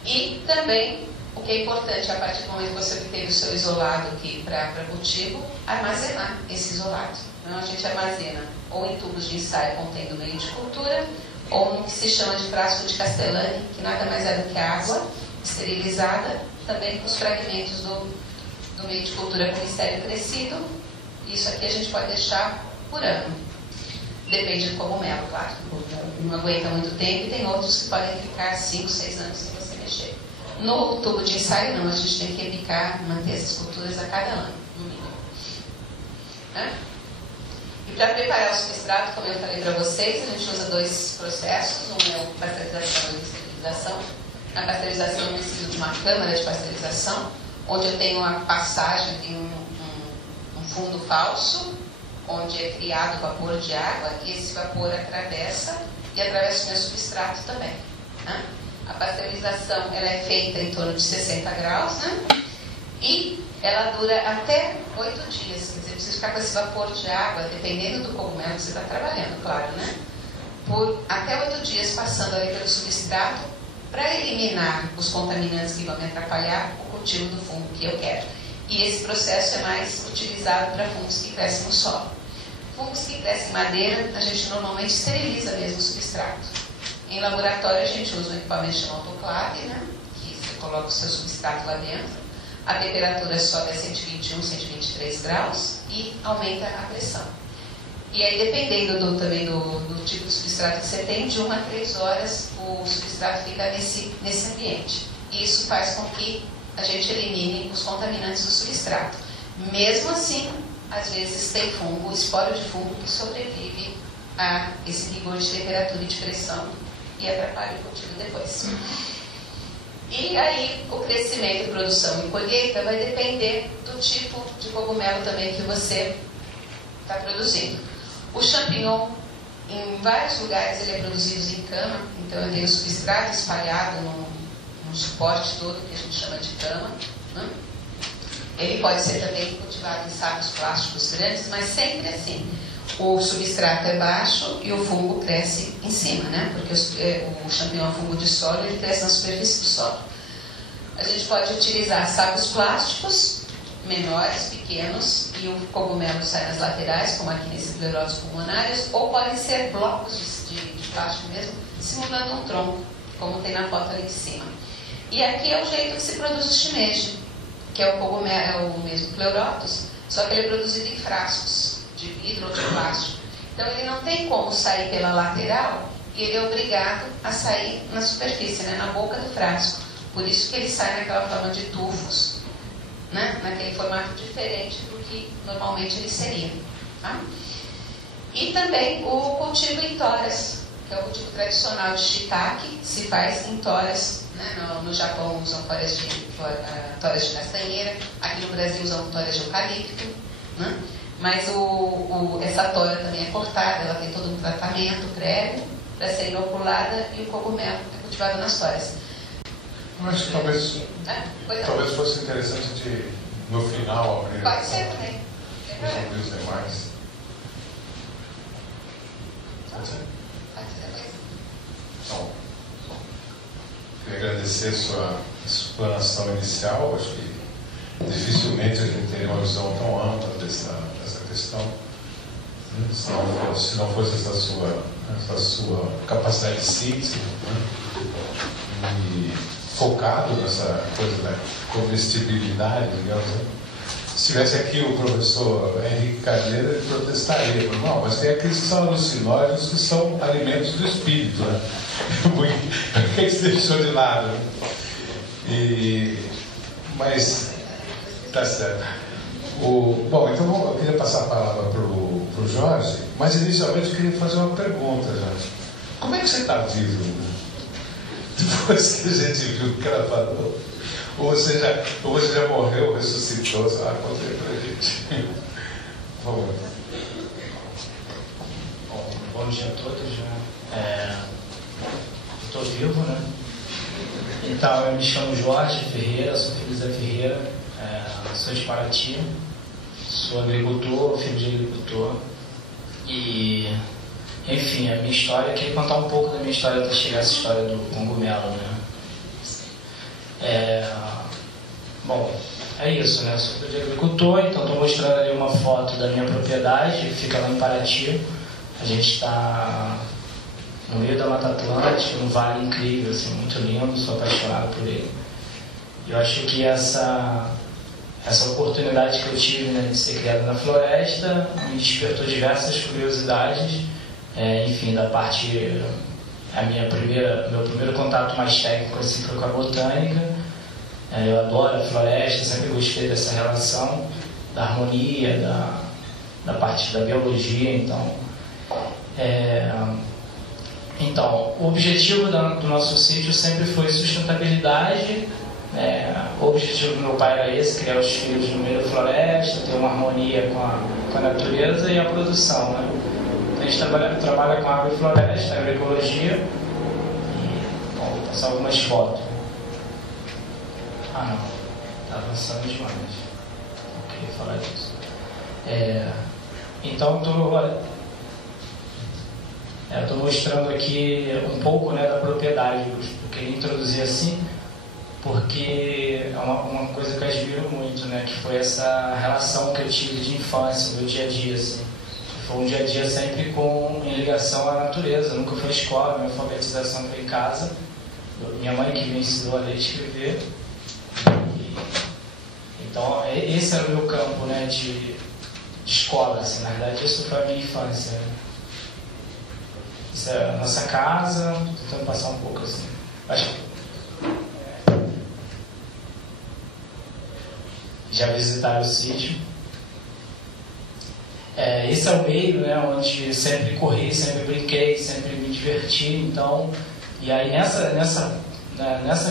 E também, o que é importante, a partir do momento que você obteve o seu isolado aqui para cultivo, armazenar esse isolado. Então, a gente armazena ou em tubos de ensaio contendo meio de cultura, ou no que se chama de frasco de Castellani, que nada mais é do que água esterilizada, também com os fragmentos do meio de cultura com estéril crescido. Isso aqui a gente pode deixar por ano. Depende do cogumelo, claro. Não aguenta muito tempo e tem outros que podem ficar 5, 6 anos sem você mexer. No tubo de ensaio, não. A gente tem que repicar, manter essas culturas a cada ano, no mínimo. Né? E para preparar o substrato, como eu falei para vocês, a gente usa 2 processos. Um é o pasteurização e esterilização. Na pasteurização eu preciso de uma câmara de pasteurização, onde eu tenho uma passagem, tenho um fundo falso, onde é criado vapor de água, e esse vapor atravessa e atravessa o meu substrato também. Né? A pasteurização ela é feita em torno de 60 graus, né? E ela dura até 8 dias. Quer dizer, precisa ficar com esse vapor de água, dependendo do cogumelo que você está trabalhando, claro, né? Por até 8 dias passando ali pelo substrato, para eliminar os contaminantes que vão me atrapalhar o cultivo do fungo que eu quero. E esse processo é mais utilizado para fungos que crescem no solo. Fungos que crescem em madeira, a gente normalmente esteriliza mesmo o substrato. Em laboratório a gente usa um equipamento chamado autoclave, né? Que você coloca o seu substrato lá dentro. A temperatura sobe a 121, 123 graus e aumenta a pressão. E aí, dependendo também do tipo de substrato que você tem, de 1 a 3 horas o substrato fica nesse ambiente. E isso faz com que a gente elimine os contaminantes do substrato. Mesmo assim, às vezes tem fungo, esporo de fungo, que sobrevive a esse rigor de temperatura e de pressão e atrapalha o cultivo depois. E aí, o crescimento, produção e colheita vai depender do tipo de cogumelo também que você está produzindo. O champignon, em vários lugares, ele é produzido em cama, então eu tenho o substrato espalhado num suporte todo, que a gente chama de cama. Né? Ele pode ser também cultivado em sacos plásticos grandes, mas sempre assim. O substrato é baixo e o fungo cresce em cima, né? Porque o champignon é fungo de solo, ele cresce na superfície do solo. A gente pode utilizar sacos plásticos menores, pequenos, e o cogumelo sai nas laterais, como aqui nesse Pleurotus pulmonaris, ou podem ser blocos de plástico mesmo, simulando um tronco, como tem na foto ali de cima. E aqui é o jeito que se produz o shimeji, que é o cogumelo, é o mesmo Pleurotus, só que ele é produzido em frascos de vidro ou de plástico. Então ele não tem como sair pela lateral, e ele é obrigado a sair na superfície, né, na boca do frasco. Por isso que ele sai naquela forma de tufos, né? Naquele formato diferente do que normalmente ele seria. Tá? E também o cultivo em toras, que é o cultivo tradicional de shiitake, se faz em toras. Né? No Japão usam toras de castanheira, aqui no Brasil usam toras de eucalipto. Né? Mas essa tora também é cortada, ela tem todo um tratamento prévio para ser inoculada e o cogumelo é cultivado nas toras. Eu acho que talvez fosse interessante de, no final, abrir pode ser também. os demais. Pode ser? Pode ser depois. Então, queria agradecer a sua explanação inicial. Acho que dificilmente a gente teria uma visão tão ampla dessa questão. Se não fosse essa sua capacidade de síntese, né? E focado nessa coisa da comestibilidade, digamos, né? Se tivesse aqui o professor Henrique Carneiro, ele protestaria. Não, mas tem aqueles que são alucinógenos, que são alimentos do espírito, né? Por que você deixou de lado? Mas, tá certo. Bom, então eu queria passar a palavra para o Jorge, mas inicialmente eu queria fazer uma pergunta, Jorge. Como é que você está vivo, né? Depois que a gente viu o que ela falou? Ou você já morreu, ressuscitou, sei lá, conta aí pra gente. Por favor. Bom dia a todos. Estou vivo, né? Então, eu me chamo Jorge Ferreira, sou filho de Zé Ferreira, sou de Paraty, sou agricultor, filho de agricultor. E, enfim, a minha história, eu queria contar um pouco da minha história até chegar a essa história do cogumelo, né? Bom, é isso, né? Eu sou filho de agricultor, então estou mostrando ali uma foto da minha propriedade, que fica lá em Paraty. A gente está no meio da Mata Atlântica, um vale incrível, assim, muito lindo, sou apaixonado por ele. E eu acho que essa oportunidade que eu tive, né, de ser criado na floresta me despertou diversas curiosidades, enfim, da parte... meu primeiro contato mais técnico assim, foi com a botânica. Eu adoro a floresta, sempre gostei dessa relação, da harmonia, da parte da biologia. Então, o objetivo do nosso sítio sempre foi sustentabilidade. O objetivo do meu pai era esse, criar os filhos no meio da floresta, ter uma harmonia com a natureza e a produção, né? A gente trabalha com agrofloresta, agroecologia. E, bom, vou passar algumas fotos. Não, está avançando demais. Não queria falar disso. Então, estou mostrando aqui um pouco, né, da propriedade. Eu queria introduzir assim, porque é uma coisa que eu admiro muito, né, que foi essa relação que eu tive de infância, do dia a dia, assim. Foi um dia a dia sempre em ligação à natureza, nunca foi escola, minha alfabetização foi em casa. Minha mãe que me ensinou a ler e escrever. Então, esse era o meu campo, né, de escola, assim. Na verdade, isso foi a minha infância, né? Isso é a nossa casa, tentando passar um pouco assim. Já visitaram o sítio. Esse é o meio, né, onde sempre corri, sempre brinquei, sempre me diverti. Então, e aí nessa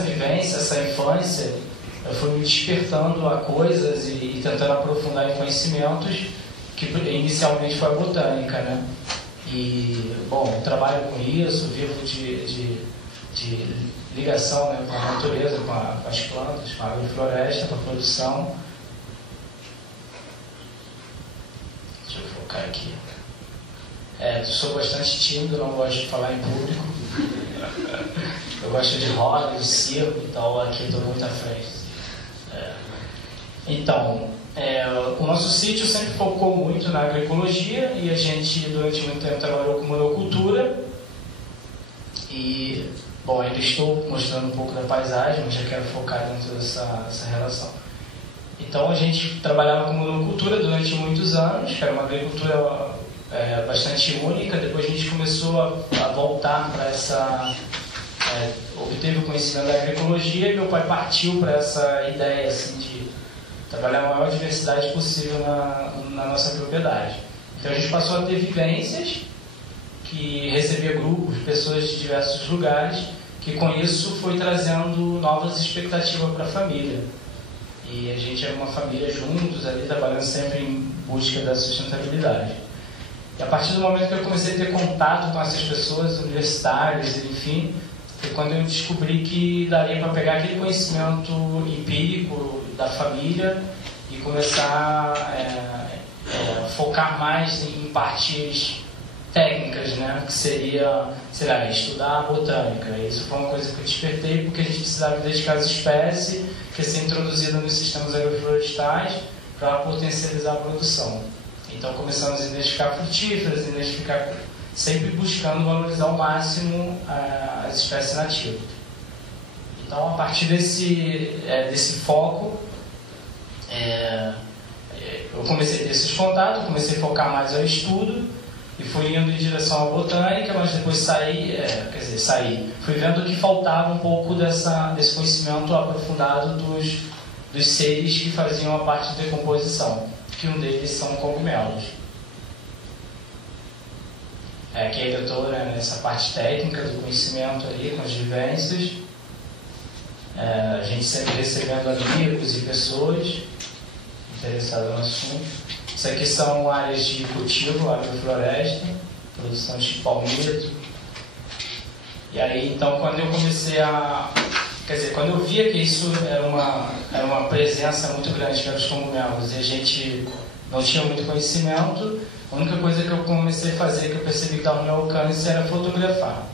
vivência, essa infância, eu fui me despertando a coisas e tentando aprofundar em conhecimentos, que inicialmente foi a botânica, né? E, bom, eu trabalho com isso, vivo de ligação, né, com a natureza, com as plantas, com a agrofloresta, com a produção. Deixa eu focar aqui. Sou bastante tímido, não gosto de falar em público. Eu gosto de roda, de circo, então aqui estou muito à frente. Então, o nosso sítio sempre focou muito na agroecologia e a gente durante muito tempo trabalhou com monocultura. E, bom, ainda estou mostrando um pouco da paisagem, mas já quero focar dentro dessa relação. Então a gente trabalhava com monocultura durante muitos anos, que era uma agricultura bastante única. Depois a gente começou a voltar para essa... obteve o conhecimento da agroecologia e meu pai partiu para essa ideia assim, de trabalhar a maior diversidade possível na nossa propriedade. Então a gente passou a ter vivências, que recebia grupos, pessoas de diversos lugares, que com isso foi trazendo novas expectativas para a família. E a gente era uma família juntos, ali trabalhando sempre em busca da sustentabilidade. E a partir do momento que eu comecei a ter contato com essas pessoas, universitários, enfim, foi quando eu descobri que daria para pegar aquele conhecimento empírico da família e começar a focar mais em partes técnicas, né? Que seria, sei lá, estudar a botânica. Isso foi uma coisa que eu despertei porque a gente precisava identificar as espécies que iam ser introduzidas nos sistemas agroflorestais para potencializar a produção. Então começamos a identificar frutíferas, sempre buscando valorizar ao máximo as espécies nativas. Então, a partir desse foco, eu comecei a ter esses contatos, comecei a focar mais ao estudo e fui indo em direção à botânica, mas depois saí, fui vendo que faltava um pouco desse conhecimento aprofundado dos seres que faziam a parte de decomposição, que um deles são cogumelos. Que ainda estou nessa parte técnica do conhecimento ali, com as vivências. A gente sempre recebendo amigos e pessoas interessadas no assunto. Isso aqui são áreas de cultivo, agrofloresta, produção de palmito. E aí, então, quando eu comecei quando eu via que isso era uma presença muito grande pelos cogumelos e a gente não tinha muito conhecimento, a única coisa que eu comecei a fazer, que eu percebi que estava no meu alcance, era fotografar.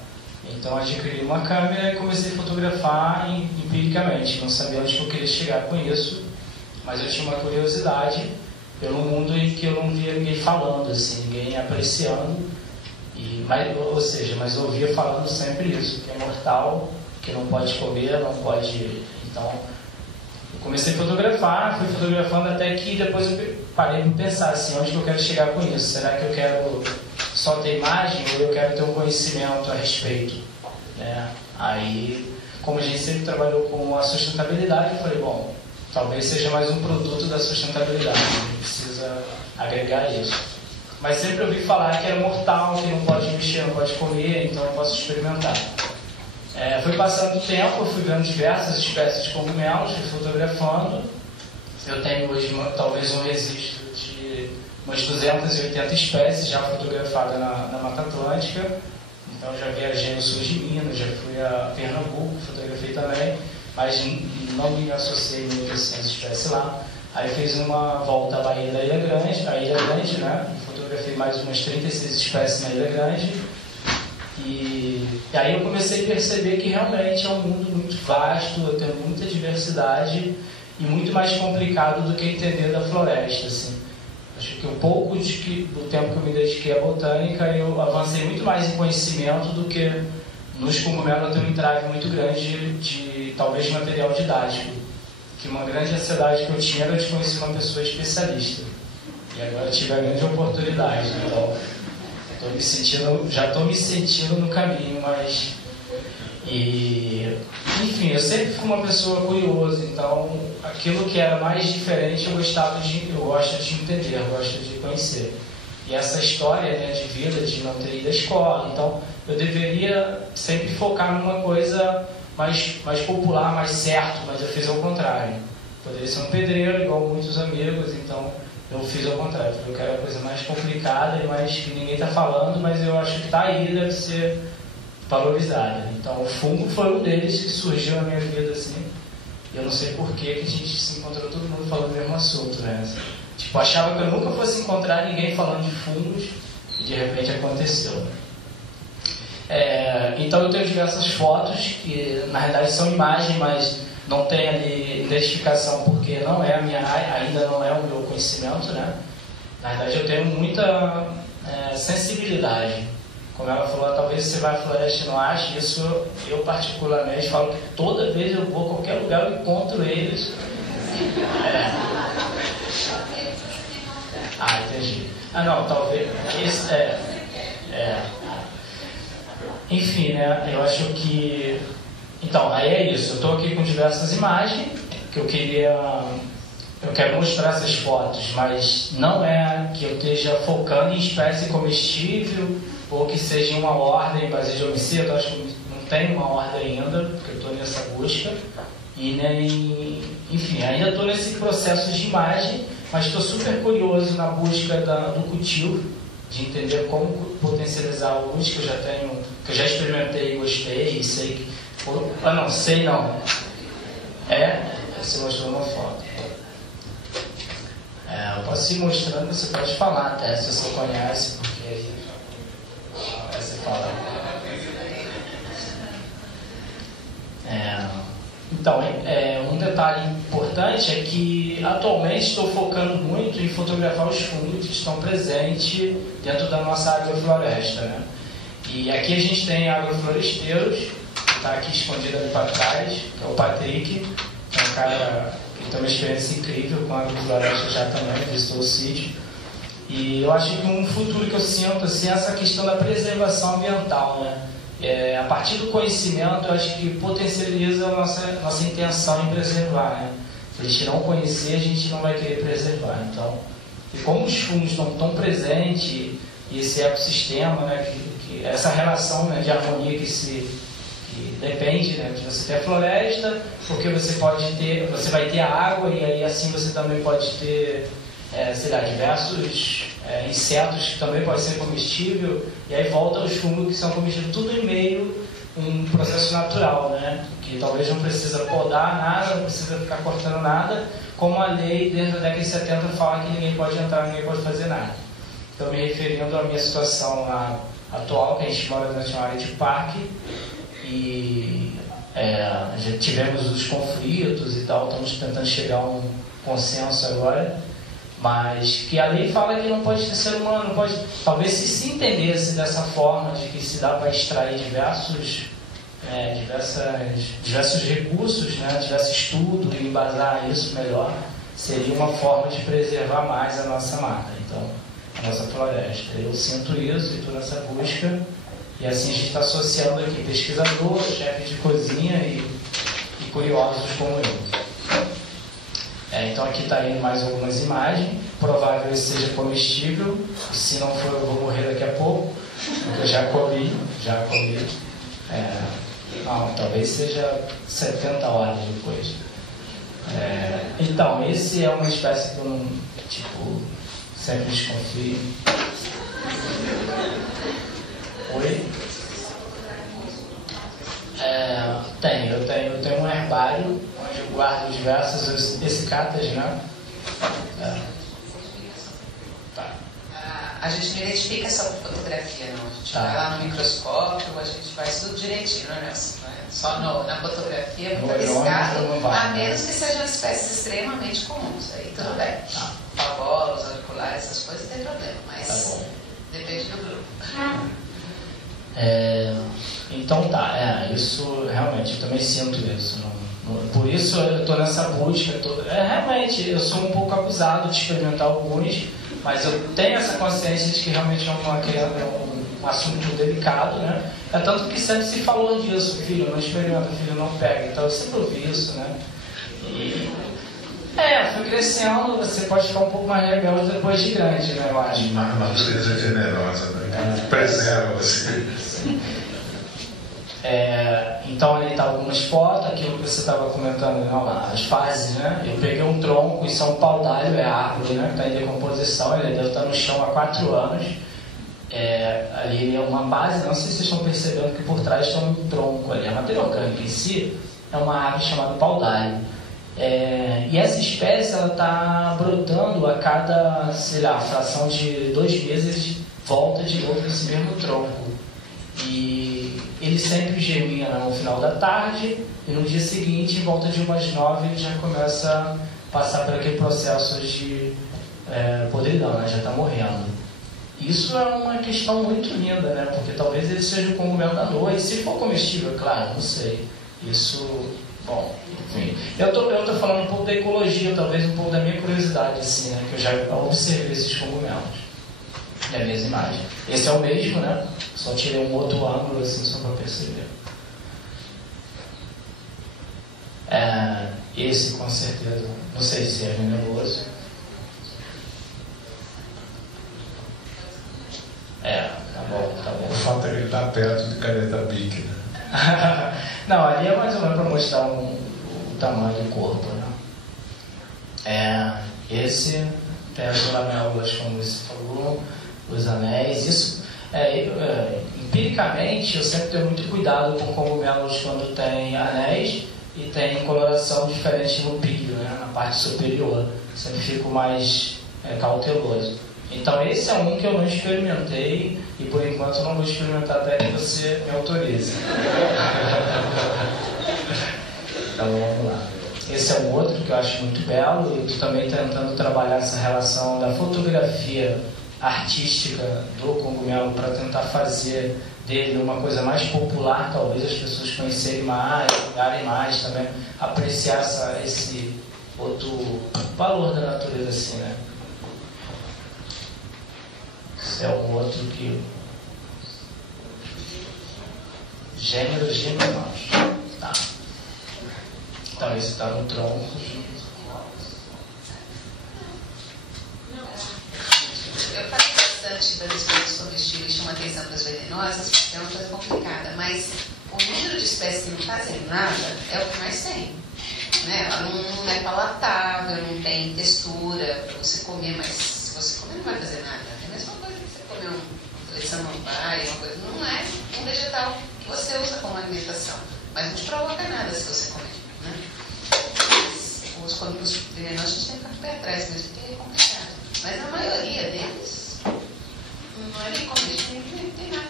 Então adquiri uma câmera e comecei a fotografar empiricamente. Não sabia onde eu queria chegar com isso, mas eu tinha uma curiosidade pelo mundo em que eu não via ninguém falando, assim, ninguém apreciando. Mas eu ouvia falando sempre isso, que é mortal, que não pode comer, não pode... Então, eu comecei a fotografar, fui fotografando até que depois eu parei para pensar assim, onde que eu quero chegar com isso? Será que eu quero só ter imagem ou eu quero ter um conhecimento a respeito? Né? Aí, como a gente sempre trabalhou com a sustentabilidade, eu falei, bom, talvez seja mais um produto da sustentabilidade, a gente precisa agregar isso. Mas sempre ouvi falar que era mortal, que não pode mexer, não pode comer, então eu posso experimentar. Foi passando o tempo, eu fui vendo diversas espécies de cogumelos, fui fotografando. Eu tenho hoje talvez um registro de umas 280 espécies já fotografadas na Mata Atlântica. Então já viajei no sul de Minas, já fui a Pernambuco, fotografei também, mas não me associei muito assim, às espécies lá. Aí fiz uma volta à Baía da Ilha Grande, né? Fotografei mais umas 36 espécies na Ilha Grande. E aí eu comecei a perceber que realmente é um mundo muito vasto, eu tenho muita diversidade e muito mais complicado do que entender da floresta, assim. Acho que um pouco do tempo que eu me dediquei à botânica, eu avancei muito mais em conhecimento do que nos cogumelos. Eu tenho um entrave muito grande de talvez material didático, que uma grande ansiedade que eu tinha era de conhecer uma pessoa especialista. E agora eu tive a grande oportunidade, então já estou me sentindo no caminho, mas... enfim, eu sempre fui uma pessoa curiosa, então aquilo que era mais diferente eu gosto de entender, eu gosto de conhecer. E essa história, né, de vida, de não ter ido à escola, então eu deveria sempre focar numa coisa mais popular, mais certo, mas eu fiz ao contrário. Poderia ser um pedreiro, igual muitos amigos, então eu fiz ao contrário. Eu quero a coisa mais complicada e mais que ninguém está falando, mas eu acho que está aí, deve ser valorizada. Então o fungo foi um deles que surgiu na minha vida assim. Eu não sei por que a gente se encontrou todo mundo falando do mesmo assunto, né? Tipo, achava que eu nunca fosse encontrar ninguém falando de fungos e de repente aconteceu. Então eu tenho diversas fotos que na realidade são imagens, mas não tem ali identificação porque não é a minha área, ainda não é o meu conhecimento, né? Na verdade eu tenho muita sensibilidade. Como ela falou, talvez você vá à floresta e não ache, isso eu particularmente falo que toda vez eu vou a qualquer lugar eu encontro eles. Entendi. Não, talvez. Enfim, né? Eu acho que. Então, aí é isso. Eu estou aqui com diversas imagens que eu quero mostrar essas fotos, mas não é que eu esteja focando em espécie comestível ou que seja uma ordem baseada em homicídio. Eu acho que não tem uma ordem ainda, porque eu estou nessa busca. Enfim, ainda estou nesse processo de imagem, mas estou super curioso na busca do cultivo, de entender como potencializar o uso que eu já experimentei e gostei, e sei que... Você mostrou uma foto. Eu posso ir mostrando, você pode falar até, se você conhece, porque Fala. Então, um detalhe importante é que atualmente estou focando muito em fotografar os fungos que estão presentes dentro da nossa agrofloresta, né? E aqui a gente tem agrofloresteiros, que está aqui escondido ali para trás, que é o Patrick, que é um cara que tem uma experiência incrível com a agrofloresta já também, visitou o sítio. E eu acho que um futuro que eu sinto assim, é essa questão da preservação ambiental, né? A partir do conhecimento, eu acho que potencializa a nossa intenção em preservar, né? Se a gente não conhecer, a gente não vai querer preservar. Então, e como os fungos estão tão presentes, e esse ecossistema, né, essa relação, né, de harmonia que depende, né, de você ter a floresta, porque você vai ter a água, e aí assim você também pode ter diversos insetos que também podem ser comestíveis, e aí volta os fungos que são comestíveis, tudo em meio um processo natural, né? Que talvez não precisa podar nada, não precisa ficar cortando nada, como a lei desde a década de 70 fala que ninguém pode entrar, ninguém pode fazer nada. Então, me referindo à minha situação atual, que a gente mora na área de parque, e já tivemos os conflitos e tal, estamos tentando chegar a um consenso agora, mas que a lei fala que não pode ter ser humano, não pode. Talvez se entendesse dessa forma, de que se dá para extrair diversos recursos, né, diversos estudos e embasar isso melhor, seria uma forma de preservar mais a nossa mata, então, a nossa floresta. Eu sinto isso e estou nessa busca, e assim a gente está associando aqui pesquisadores, chefes de cozinha e curiosos como eu. Então aqui está indo mais algumas imagens, provável que seja comestível, se não for eu vou morrer daqui a pouco, porque eu já comi. Não, talvez seja 70 horas depois. Então, esse é uma espécie que eu não, sempre desconfio. Oi? Eu tenho um herbário onde eu guardo diversos essicatas, né? Tá. A gente não identifica essa fotografia, não. A gente vai lá no microscópio, a gente faz tudo direitinho, né, Nelson? Só na fotografia, muito arriscado, a menos que sejam espécies extremamente comuns. Aí tudo bem. Pavolos, auriculares, essas coisas, não tem problema, mas depende do grupo. Então isso realmente, eu também sinto isso. Por isso eu estou nessa busca. Realmente, eu sou um pouco abusado de experimentar alguns, mas eu tenho essa consciência de que realmente é um assunto delicado, né? É tanto que sempre se falou disso, filho, não experimenta, filho, não pega. Então eu sempre ouvi isso, né? E fui crescendo, você pode ficar um pouco mais rebelde depois de grande, né, eu acho. A natureza é generosa, né? Preserva você. Então ali tá algumas fotos, aquilo que você estava comentando, as fases, né? Eu peguei um tronco, isso é um pau-d'alho, é árvore, né? Está em decomposição, ele deve estar no chão há 4 anos. Ali é uma base, não sei se vocês estão percebendo que por trás tem um tronco ali. A matéria orgânica em si é uma árvore chamada pau-d'alho. E essa espécie ela está brotando a cada, fração de 2 meses, volta de novo nesse mesmo tronco. E ele sempre germina no final da tarde, e no dia seguinte, em volta de umas 9, ele já começa a passar por aquele processo de podridão, né? Já está morrendo. Isso é uma questão muito linda, né? Porque talvez ele seja o cogumelo da noite, se for comestível, claro, não sei. Isso, bom, enfim. Eu tô falando um pouco da ecologia, talvez um pouco da minha curiosidade, assim, né? Que eu já observei esses cogumelos nas minhas imagens. Esse é o mesmo, né? Só tirei um outro ângulo, assim, só para perceber. Esse, com certeza, não sei se é venenoso. Tá bom. O fato é que ele está perto de caneta Bic, né? Não, ali é mais ou menos para mostrar o tamanho do corpo, né? Esse tem as lamélulas, como você falou, os anéis. Isso, empiricamente, eu sempre tenho muito cuidado com cogumelos quando tem anéis e tem coloração diferente no píleo, né? Na parte superior. Sempre fico mais cauteloso. Então esse é um que eu não experimentei, e por enquanto eu não vou experimentar até que você me autorize. Então vamos lá. Esse é um outro que eu acho muito belo, e estou também tentando trabalhar essa relação da fotografia artística do cogumelo para tentar fazer dele uma coisa mais popular, talvez as pessoas conhecerem mais, olharem mais também, apreciar esse outro valor da natureza assim, né? Esse é um outro que... Gênero Gimnos. Tá. Então esse está no tronco. Eu falei bastante das espécies comestíveis que chamam atenção para as venenosas, porque é uma coisa complicada, mas o número de espécies que não fazem nada é o que mais tem. Né? Ela não é palatável, não tem textura para você comer, mas se você comer não vai fazer nada. É a mesma coisa que você comer um samambaia, uma coisa. Não é um vegetal que você usa como alimentação, mas não te provoca nada se você comer. Né? Os venenosos a gente tem que ficar pé atrás mesmo, porque é complicado. Mas a maioria deles não é nem comestível, nem tem nada.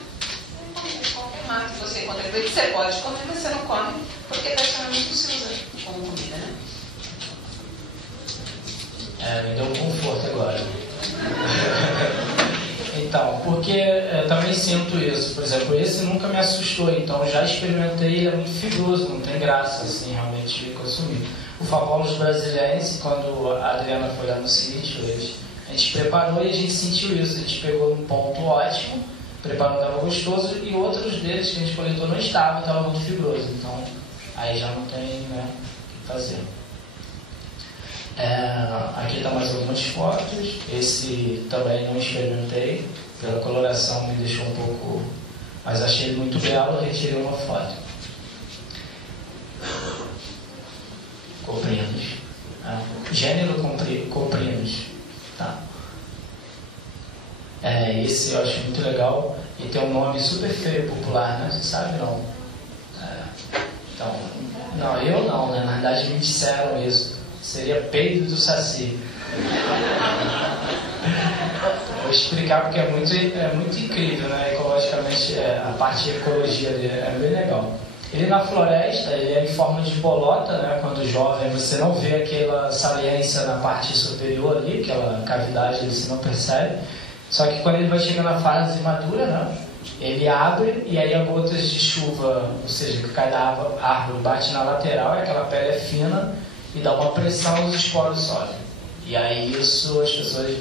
Qualquer mato que você encontra, você pode comer, mas você não come, porque praticamente não se usa como comida, né? Me deu um conforto agora. Então, porque eu também sinto isso. Por exemplo, esse nunca me assustou, então já experimentei, ele é muito fibroso, não tem graça, assim, realmente de consumir. O Favolos Brasiliense, quando a Adriana foi lá no sítio, a gente preparou e a gente sentiu isso. A gente pegou um ponto ótimo, preparou, estava gostoso, e outros deles que a gente coletou não estava muito fibroso. Então, aí já não tem, né, o que fazer. Aqui está mais algumas fotos. Esse também não experimentei, pela coloração me deixou um pouco, mas achei ele muito belo, retirei uma foto. Coprinos. Gênero coprinos. Tá. Esse eu acho muito legal e tem um nome super feio popular, né? Você sabe não? Então, não, eu não, né? Na verdade me disseram isso. Seria peido do saci. Vou explicar porque é muito incrível, né? Ecologicamente, a parte de ecologia dele é bem legal. Ele na floresta, ele é em forma de bolota, né? Quando jovem você não vê aquela saliência na parte superior ali, aquela cavidade, você não percebe. Só que quando ele vai chegando na fase madura, né? Ele abre e aí as gotas de chuva, ou seja, que cada árvore bate na lateral, e aquela pele é fina e dá uma pressão e os esporos sobem. E aí isso as pessoas...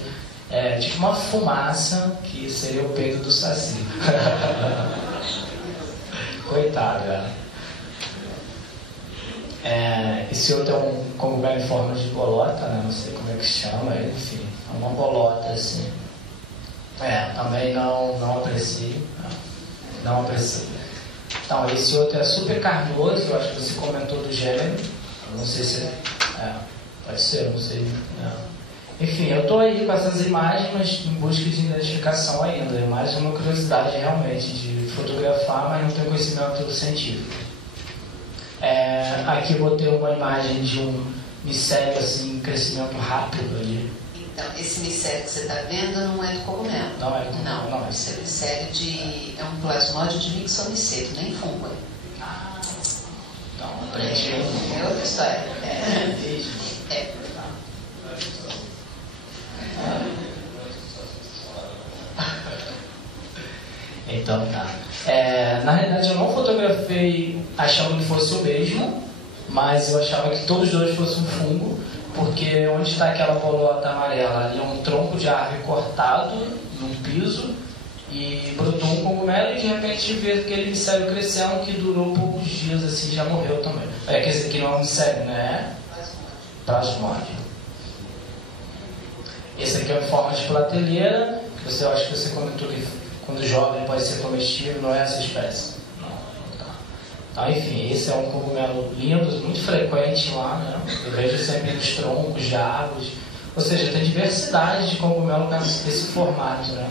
É tipo uma fumaça que seria o peito do saci. Coitada. Esse outro é um cogumelo em forma de bolota, né? Não sei como é que chama, enfim, é uma bolota assim. Também não aprecio. Não aprecio. Então, esse outro é super carnoso, eu acho que você comentou do gênero. Eu não sei se pode ser, não sei. Enfim, eu estou aí com essas imagens, mas em busca de identificação ainda. É mais uma curiosidade realmente de fotografar, mas não tenho conhecimento científico. Aqui eu botei uma imagem de um micélio assim, em crescimento rápido ali. Então, esse micélio que você está vendo não é do cogumelo. Não é do cogumelo. Não, esse é micélio é um plasmódio de mixomiceto, nem fungo. Então, aprendi. É outra história. Então tá. Na realidade eu não fotografei achando que fosse o mesmo, mas eu achava que todos os dois fossem um fungo, porque onde está aquela bolota amarela ali é um tronco de árvore cortado num piso e brotou um cogumelo e de repente vê aquele micélio crescendo que durou poucos dias assim, já morreu também. Quer dizer que não é um micélio, né? Plasmódio. Esse aqui é em forma de prateleira, que eu acho que você comentou que quando jovem pode ser comestível, não é essa espécie. Não, tá. Então, enfim, esse é um cogumelo lindo, muito frequente lá, né? Eu vejo sempre nos troncos de árvores. Ou seja, tem diversidade de cogumelo nesse formato, né?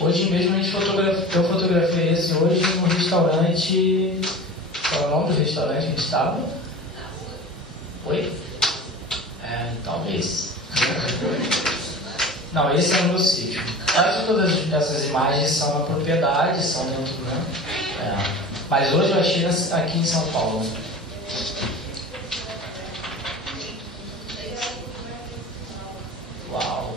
Hoje mesmo eu fotografei esse hoje num restaurante. Qual é o nome do restaurante que a gente estava? Oi? Talvez. Não, esse é o meu sítio. Quase todas essas imagens são na propriedade, são dentro, né? Mas hoje eu achei aqui em São Paulo. Uau!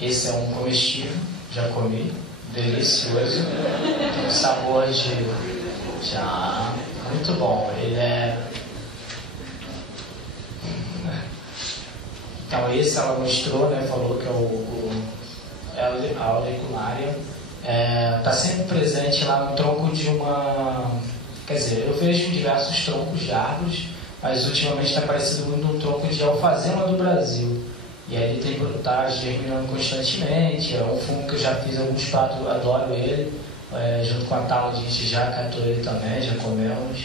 Esse é um comestível, já comi, delicioso, tem um sabor de já muito bom. Ele é. Então esse ela mostrou, né? Falou que é a auricularia. Está sempre presente lá no tronco de uma. Quer dizer, eu vejo diversos troncos de árvores, mas ultimamente está aparecendo muito no tronco de alfazema do Brasil. E aí ele está germinando constantemente. É um fungo que eu já fiz alguns pratos, adoro ele. Junto com a tala a gente já catou ele também, já comemos.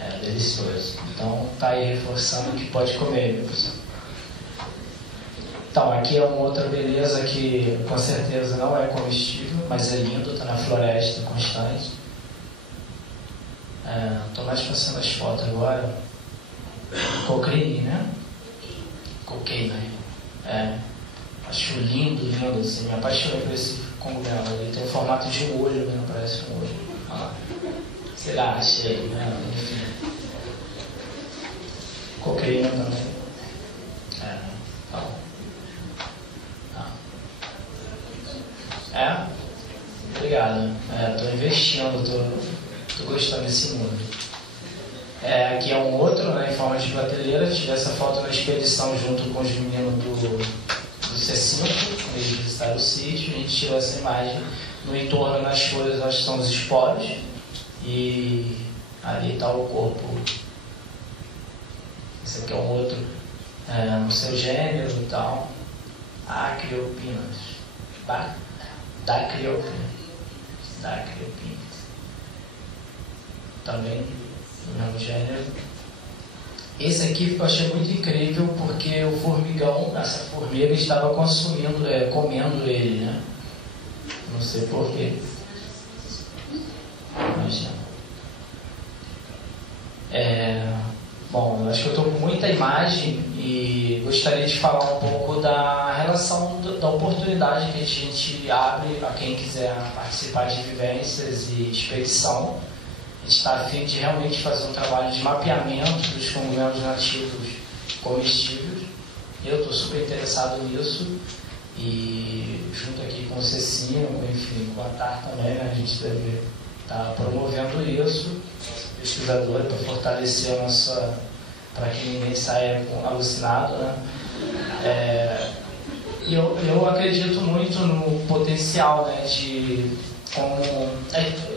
É delicioso. Então está aí reforçando que pode comer, meu pessoal. Então aqui é uma outra beleza que com certeza não é comestível, mas é lindo, está na floresta constante. Estou mais passando as fotos agora. Cocaine, né? Cocaine. Acho lindo, assim, me apaixonei por esse cogumelo. Ele tem o formato de um olho, né? Parece um olho. Sei lá, achei, né? Enfim. Cocaína também. Obrigado. Estou investindo, estou gostando desse mundo. Aqui é um outro, né, em forma de prateleira. Tive essa foto na expedição junto com os meninos do C5, eles visitaram o sítio. A gente tirou essa imagem. No entorno, nas folhas, acho que são os esporos. E ali está o corpo. Esse aqui é um outro, no seu gênero e tal. Acriopinas. Dacriopinas. Também no mesmo gênero. Esse aqui eu achei muito incrível porque o formigão, essa formiga estava comendo ele, né? Não sei porquê. Mas bom, acho que eu estou com muita imagem e gostaria de falar um pouco da relação da oportunidade que a gente abre a quem quiser participar de vivências e expedição. A gente está a fim de realmente fazer um trabalho de mapeamento dos cogumelos nativos comestíveis. Eu estou super interessado nisso e junto aqui com o C5, enfim, com a TAR também, né, a gente deve estar promovendo isso, pesquisadora, para fortalecer a nossa, para que ninguém saia alucinado, né? E eu acredito muito no potencial, né,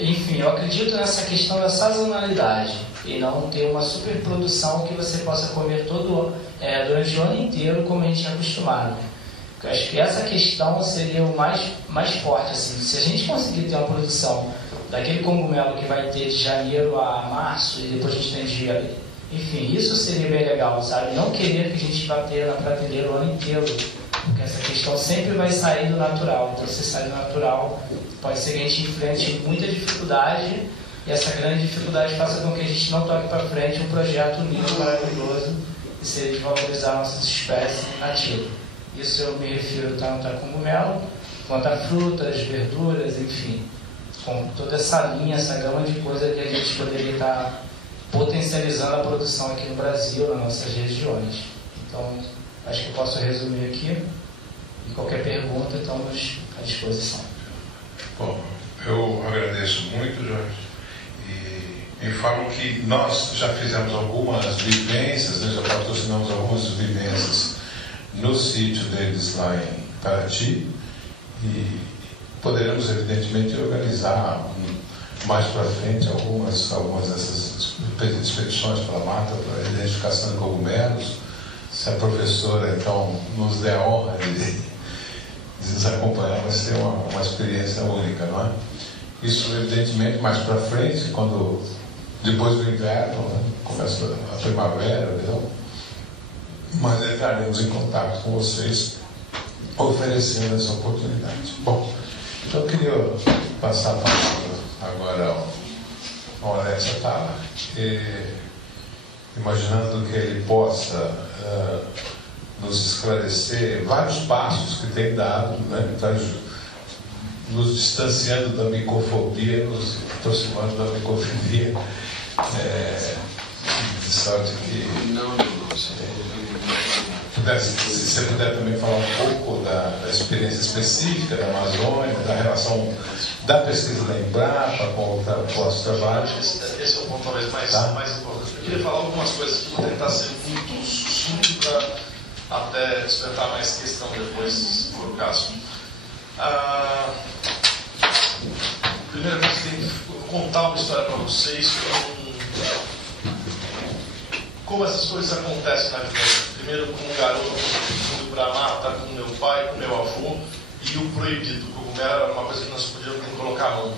enfim, eu acredito nessa questão da sazonalidade e não ter uma superprodução que você possa comer durante o ano inteiro como a gente é acostumado. Eu acho que essa questão seria o mais forte, assim. Se a gente conseguir ter uma produção daquele cogumelo que vai ter de janeiro a março e depois a gente tem de... Enfim, isso seria bem legal, sabe? Não querer que a gente vá ter na prateleira o ano inteiro, porque essa questão sempre vai sair do natural. Então, se sair do natural, pode ser que a gente enfrente muita dificuldade e essa grande dificuldade faça com que a gente não toque para frente um projeto lindo, maravilhoso, que seria de valorizar nossas espécies nativas. Isso eu me refiro tanto a cogumelo, quanto a frutas, verduras, enfim, com toda essa linha, essa gama de coisas que a gente poderia estar potencializando a produção aqui no Brasil, nas nossas regiões. Então, acho que eu posso resumir aqui. E qualquer pergunta, estamos à disposição. Bom, eu agradeço muito, Jorge. E me falam que nós já fizemos algumas vivências, já patrocinamos algumas vivências no sítio deles lá em Paraty. E poderemos, evidentemente, organizar mais para frente algumas dessas expedições pela mata, para identificação de cogumelos. Se a professora, então, nos der a honra de nos acompanhar, vai ser uma experiência única, não é? Isso, evidentemente, mais para frente, quando depois do inverno, né, começa a primavera, verão, mas entraremos em contato com vocês, oferecendo essa oportunidade. Bom, então eu queria passar a palavra agora ao Alex Atala, imaginando que ele possa nos esclarecer vários passos que tem dado, né, nos distanciando da micofobia, nos aproximando da micofilia, de sorte que se você puder também falar um pouco da experiência específica da Amazônia, da relação da pesquisa da Embrapa com o vosso trabalho. Esse é o ponto talvez mais importante. Eu queria falar algumas coisas que vou tentar ser muito sucinto para até despertar mais questão depois, se for o caso. Primeiro, eu tenho que contar uma história para vocês como essas coisas acontecem na vida. Primeiro, como um garoto indo para a mata com meu pai, com meu avô, e o proibido. O cogumelo era uma coisa que nós podíamos colocar a mão.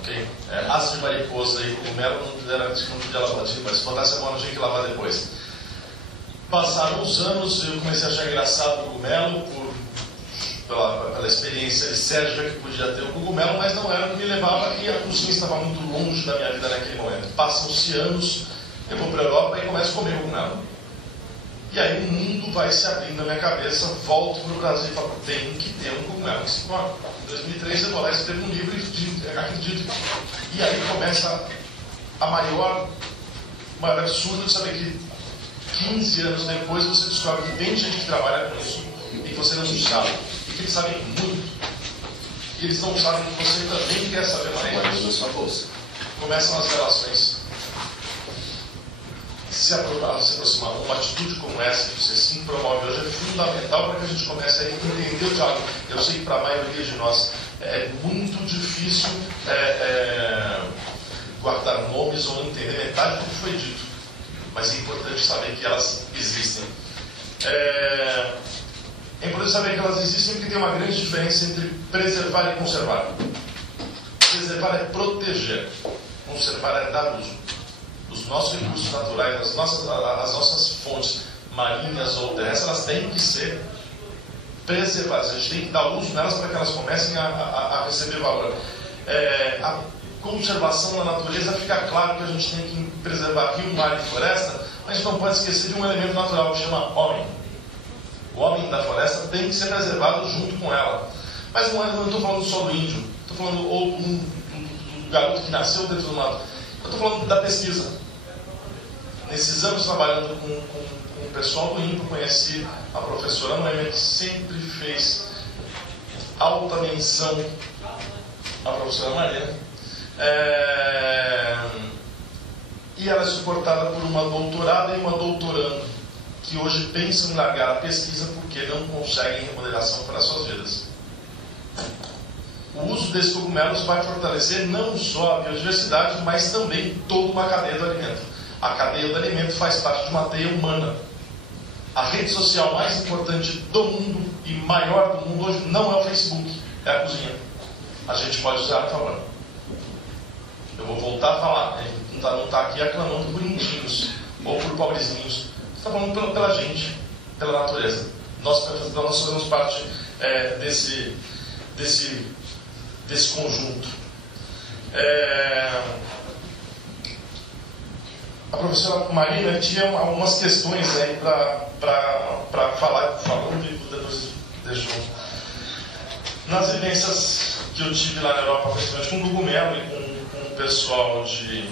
Okay? Asa de mariposa e cogumelo não podia lavar, mas se botasse a mão não tinha que lavar depois. Passaram os anos, eu comecei a achar engraçado o cogumelo pela experiência de Sérgio que podia ter o cogumelo, mas não era o que me levava, e a cozinha estava muito longe da minha vida naquele momento. Passam-se anos, eu vou para a Europa e começo a comer cogumelo. E aí o mundo vai se abrindo na minha cabeça, volto para o Brasil e falo, tem que ter um cogumelo que se come. Em 2003 eu vou lá e escrevo um livro e acredito. E aí começa a maior absurdo de saber que 15 anos depois você descobre que tem gente que trabalha com isso e que você não sabe. E que eles sabem muito. E eles não sabem que você também quer saber mais. Começam as relações se aproximar. Uma atitude como essa que você sim promove hoje é fundamental para que a gente comece a entender o diálogo. Eu sei que para a maioria de nós é muito difícil guardar nomes ou entender metade do que foi dito, mas é importante saber que elas existem. É importante saber que elas existem porque tem uma grande diferença entre preservar e conservar. Preservar é proteger, conservar é dar uso. Os nossos recursos naturais, as nossas fontes marinhas ou terrestres, elas têm que ser preservadas. A gente tem que dar uso nelas para que elas comecem a receber valor. A conservação da natureza, fica claro que a gente tem que preservar rio, mar e floresta, mas a gente não pode esquecer de um elemento natural que chama homem. O homem da floresta tem que ser preservado junto com ela. Mas não estou falando só do índio, estou falando do garoto que nasceu dentro do mato. Eu estou falando da pesquisa. Nesses anos trabalhando com o pessoal do INPA, conheci a professora Noêmia, que sempre fez alta menção à professora Marina. E ela é suportada por uma doutorada e uma doutoranda, que hoje pensam em largar a pesquisa porque não conseguem remuneração para as suas vidas. O uso desses cogumelos vai fortalecer não só a biodiversidade, mas também toda uma cadeia do alimento. A cadeia do alimento faz parte de uma teia humana. A rede social mais importante do mundo e maior do mundo hoje não é o Facebook, é a cozinha. A gente pode usar a favor. Eu vou voltar a falar, não está aqui aclamando por indinhos ou por pobrezinhos. Está falando pela gente, pela natureza. Nós fazemos parte desse conjunto. A professora Marina tinha algumas questões aí para falar, falando e depois deixou. Nas vivências que eu tive lá na Europa, principalmente com cogumelo e com o pessoal de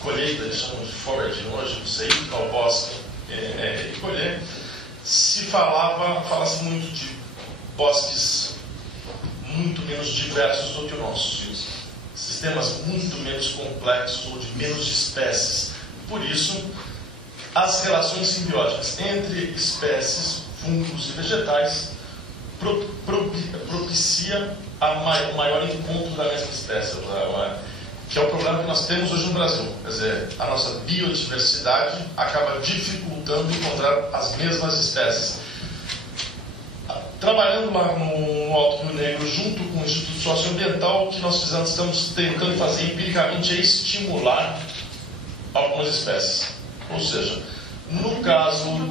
colheita, eles chamam de foraging hoje, não sei, ir ao bosque e colher, fala-se muito de bosques muito menos diversos do que o nosso, sistemas muito menos complexos ou de menos espécies. Por isso, as relações simbióticas entre espécies, fungos e vegetais propicia o maior encontro da mesma espécie. que é o problema que nós temos hoje no Brasil. Quer dizer, a nossa biodiversidade acaba dificultando encontrar as mesmas espécies. Trabalhando lá no Alto Rio Negro, junto com o Instituto Socioambiental, o que nós estamos tentando fazer empiricamente é estimular algumas espécies. Ou seja, no caso do...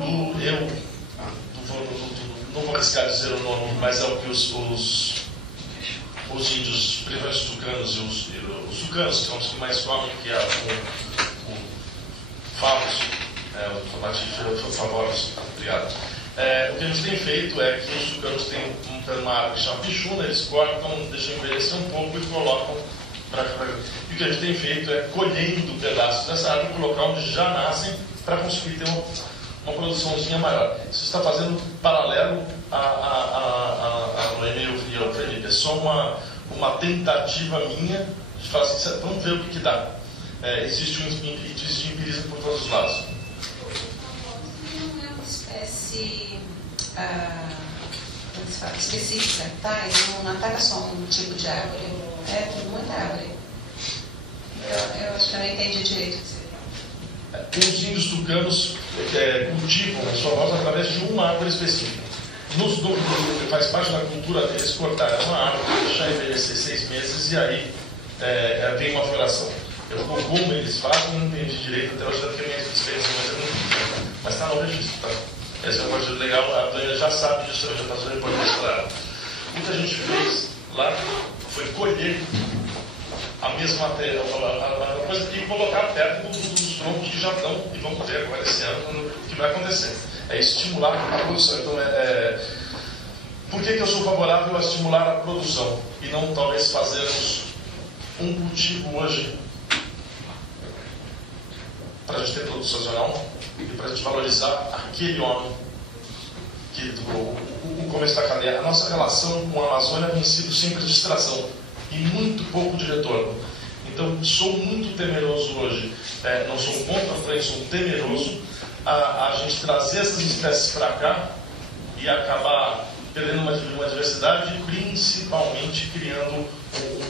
não vou arriscar dizer o nome, mas é o que os índios, principalmente os tucanos e os tucanos, que são os que mais comem, que é o favos, o tomate favoros, obrigado. O que a gente tem feito é que os tucanos têm uma árvore que chama pichuna, eles cortam, deixam envelhecer um pouco e colocam para cá. E o que a gente tem feito é colhendo pedaços dessa árvore e colocar onde já nascem para conseguir ter uma produçãozinha maior. Isso está fazendo paralelo a Noemi e ao Felipe. É só uma tentativa minha de falar assim, vamos ver o que dá. Existe um empirismo por todos os lados. Não é uma espécie específica, tá? Ele não ataca só um tipo de árvore, tem muita árvore. Eu acho que eu não entendi direito o que você Os índios tucanos cultivam a sua voz através de uma árvore específica. Que faz parte da cultura deles, cortar uma árvore, deixar envelhecer 6 meses e aí vem uma floração. Como eles fazem, não entendi direito até hoje, porque a minha experiência é muito. Mas está no registro, tá? Essa é uma coisa legal, a Tânia já sabe disso, já está fazendo reportagem para ela. O que a gente fez lá foi colher a mesma coisa e colocar perto dos troncos que já estão, e vamos ver agora esse ano o que vai acontecer. É estimular a produção. Então, por que eu sou favorável a estimular a produção e não talvez fazermos um cultivo hoje para a gente ter produto sazonal e para a gente valorizar aquele homem o começo da cadeia. A nossa relação com a Amazônia tem sido sempre de distração e muito pouco de retorno. Então, sou muito temeroso hoje, não sou um ponto à frente, sou um temeroso a gente trazer essas espécies para cá e acabar perdendo uma diversidade, principalmente criando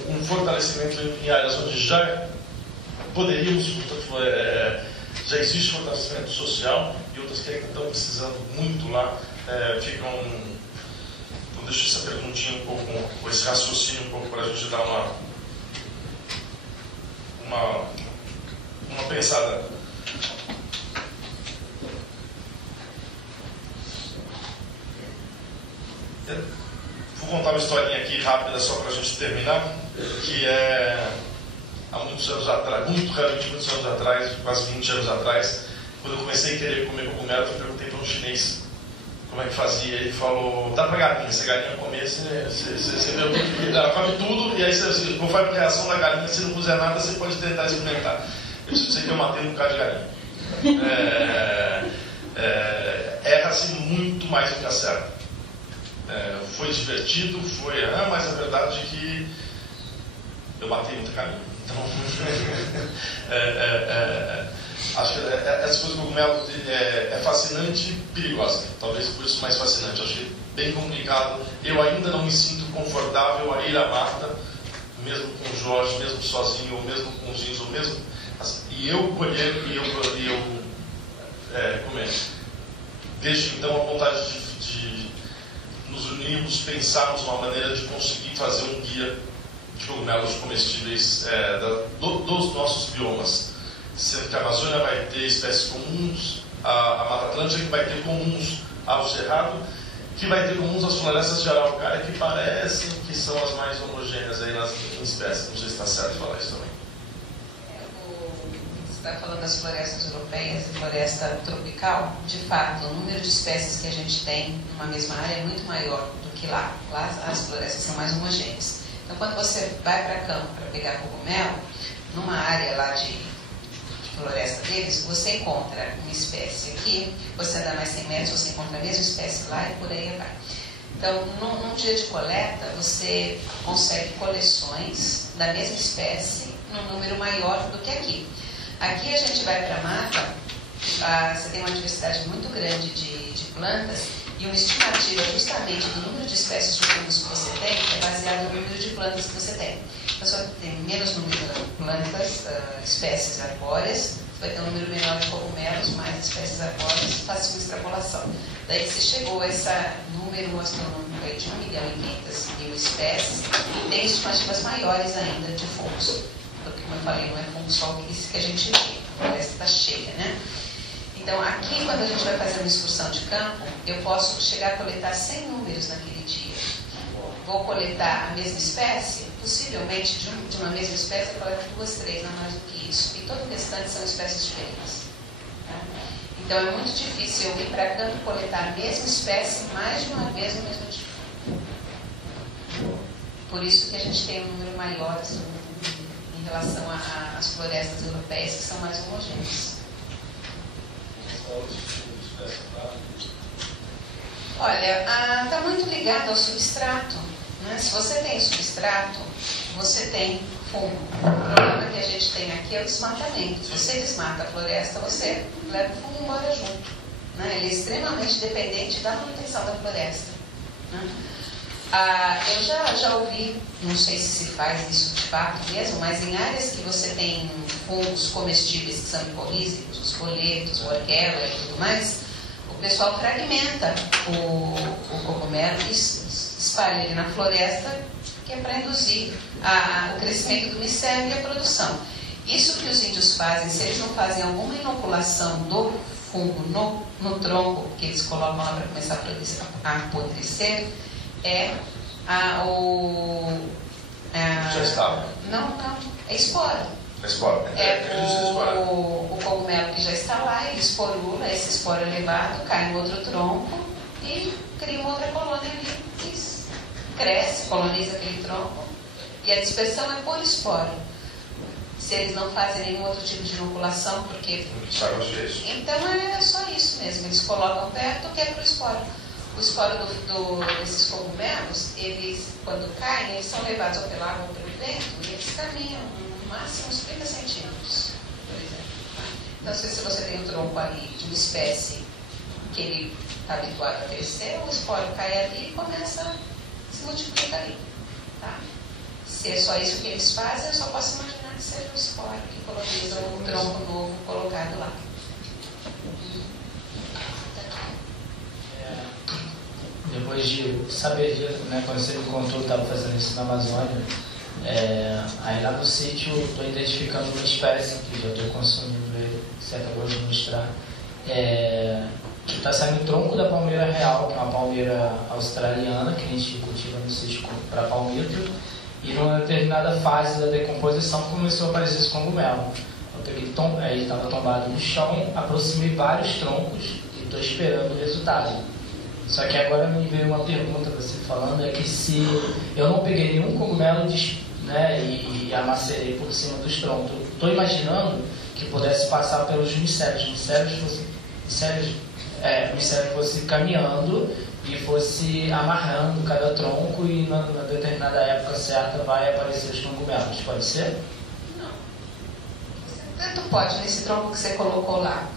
um fortalecimento em áreas onde já poderíamos, já existe fortalecimento social e outras que ainda estão precisando muito lá, então deixa essa perguntinha um pouco, ou esse raciocínio um pouco para a gente dar uma pensada. Vou contar uma historinha aqui rápida só para a gente terminar, que há muitos anos atrás, muitos anos atrás, quase 20 anos atrás, quando eu comecei a querer comer cogumelo, eu perguntei para um chinês como é que fazia. Ele falou, dá para galinha, se a galinha comer, ela come tudo, e aí conforme a reação da galinha, se não puser nada, você pode tentar experimentar. Eu preciso dizer que eu matei um bocado de galinha. Erra-se muito mais do que acerta. Foi divertido, mas a verdade é que eu matei muita galinha. Então, acho que essa coisa do cogumelo é fascinante e perigosa. Talvez por isso mais fascinante. Acho que é bem complicado. Eu ainda não me sinto confortável a ir à mata, mesmo com o Jorge, mesmo sozinho, ou mesmo com os índios, ou mesmo. E eu colher e eu comer. Vejo então a vontade de nos unirmos, pensarmos uma maneira de conseguir fazer um guia de cogumelos comestíveis dos nossos biomas. Sendo que a Amazônia vai ter espécies comuns, a Mata Atlântica que vai ter comuns ao Cerrado, que vai ter comuns às florestas de araucária, que parecem que são as mais homogêneas aí nas espécies. Não sei se está certo falar isso também. Você está falando das florestas europeias e floresta tropical. De fato, o número de espécies que a gente tem numa mesma área é muito maior do que lá. Lá as florestas são mais homogêneas. Então, quando você vai para campo para pegar cogumelo, numa área lá de floresta deles, você encontra uma espécie aqui, você anda mais 100 metros, você encontra a mesma espécie lá e por aí vai. Então, num dia de coleta, você consegue coleções da mesma espécie num número maior do que aqui. Aqui a gente vai para a mata, você tem uma diversidade muito grande de plantas e uma estimativa justamente do número de espécies de fungos que você tem é baseado no número de plantas que você tem. pessoa tem menos número de plantas, espécies arbóreas, você vai ter um número menor de cogumelos, mais espécies arbóreas, faz uma extrapolação. Daí se chegou a esse número astronômico aí de 1.500.000 espécies, e tem estimativas maiores ainda de fungos. Porque, como eu falei, não é fungo só isso que a gente vê, a floresta está cheia, né? Então, aqui, quando a gente vai fazer uma excursão de campo, eu posso chegar a coletar 100 números naquele dia. Vou coletar a mesma espécie, possivelmente de uma mesma espécie eu coleto 2, 3, não mais do que isso. E todo o restante são espécies diferentes. Tá? Então é muito difícil eu ir para campo coletar a mesma espécie mais de uma vez no mesmo dia. Por isso que a gente tem um número maior em relação às florestas europeias, que são mais homogêneas. Olha, está muito ligado ao substrato. Né? Se você tem substrato, você tem fungo. O problema que a gente tem aqui é o desmatamento. Se você desmata a floresta, você leva o fungo embora junto. Né? Ele é extremamente dependente da manutenção da floresta. Né? Eu já ouvi, não sei se faz isso de fato mesmo, mas em áreas que você tem fungos comestíveis que são micorrízicos, os folhetos, o orguela e tudo mais, o pessoal fragmenta o cogumelo e espalha ele na floresta, que é para induzir o crescimento do micélio e a produção. Isso que os índios fazem, se eles não fazem alguma inoculação do fungo no tronco, que eles colocam lá para começar a apodrecer, Já estava. Não, é espora. A espora. O cogumelo que já está lá, ele esporula, esse esporo elevado cai no outro tronco e cria uma outra colônia ali. Isso. Cresce, coloniza aquele tronco e a dispersão é por esporo. Se eles não fazem nenhum outro tipo de inoculação, porque... Então é só isso mesmo, eles colocam perto que é para o esporo. O esporo desses cogumelos, eles, quando caem, eles são levados ou pela água ou pelo vento e eles caminham no máximo uns 30 centímetros, por exemplo. Então, se você tem um tronco ali de uma espécie que ele está habituado a crescer, o esporo cai ali e começa a se multiplicar ali. Tá? Se é só isso que eles fazem, eu só posso imaginar que seja o esporo que coloniza um tronco novo colocado lá. Depois de saber, né, quando você me contou que estava fazendo isso na Amazônia, aí lá no sítio estou identificando uma espécie que já estou consumindo ele, que você acabou de mostrar, que está saindo o tronco da palmeira real, que é uma palmeira australiana, que a gente cultiva no sítio para palmito, e numa determinada fase da decomposição começou a aparecer esse cogumelo. Eu peguei, ele estava tombado no chão, aproximei vários troncos e estou esperando o resultado. Só que agora me veio uma pergunta você falando, é que se eu não peguei nenhum cogumelo, né, e amacerei por cima dos troncos, estou imaginando que pudesse passar pelos micélios. O micélio fosse caminhando e fosse amarrando cada tronco e na determinada época certa vai aparecer os cogumelos. Pode ser? Não. Tanto pode nesse tronco que você colocou lá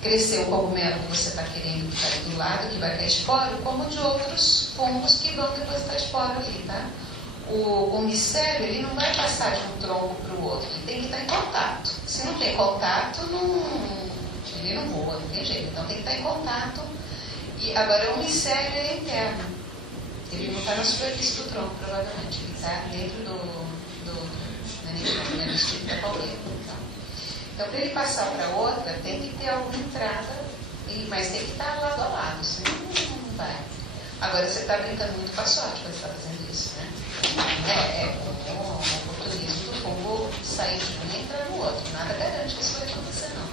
crescer o cogumelo que você está querendo que está aí do lado, que vai cair esporo, como de outros fungos que vão depositar esporo ali, tá? O micélio, ele não vai passar de um tronco para o outro, ele tem que estar em contato. Se não tem contato, ele não voa, não tem jeito, então tem que estar em contato. E agora o micélio é interno, ele não está na superfície do tronco, provavelmente, ele está dentro do tipo da palmeira. Então, para ele passar para outra, tem que ter alguma entrada, mas tem que estar lado a lado, senão não vai. Agora, você está brincando muito com a sorte quando você está fazendo isso, né? É como o oportunismo do fungo sair de um e entrar no outro. Nada garante que isso vai acontecer, não.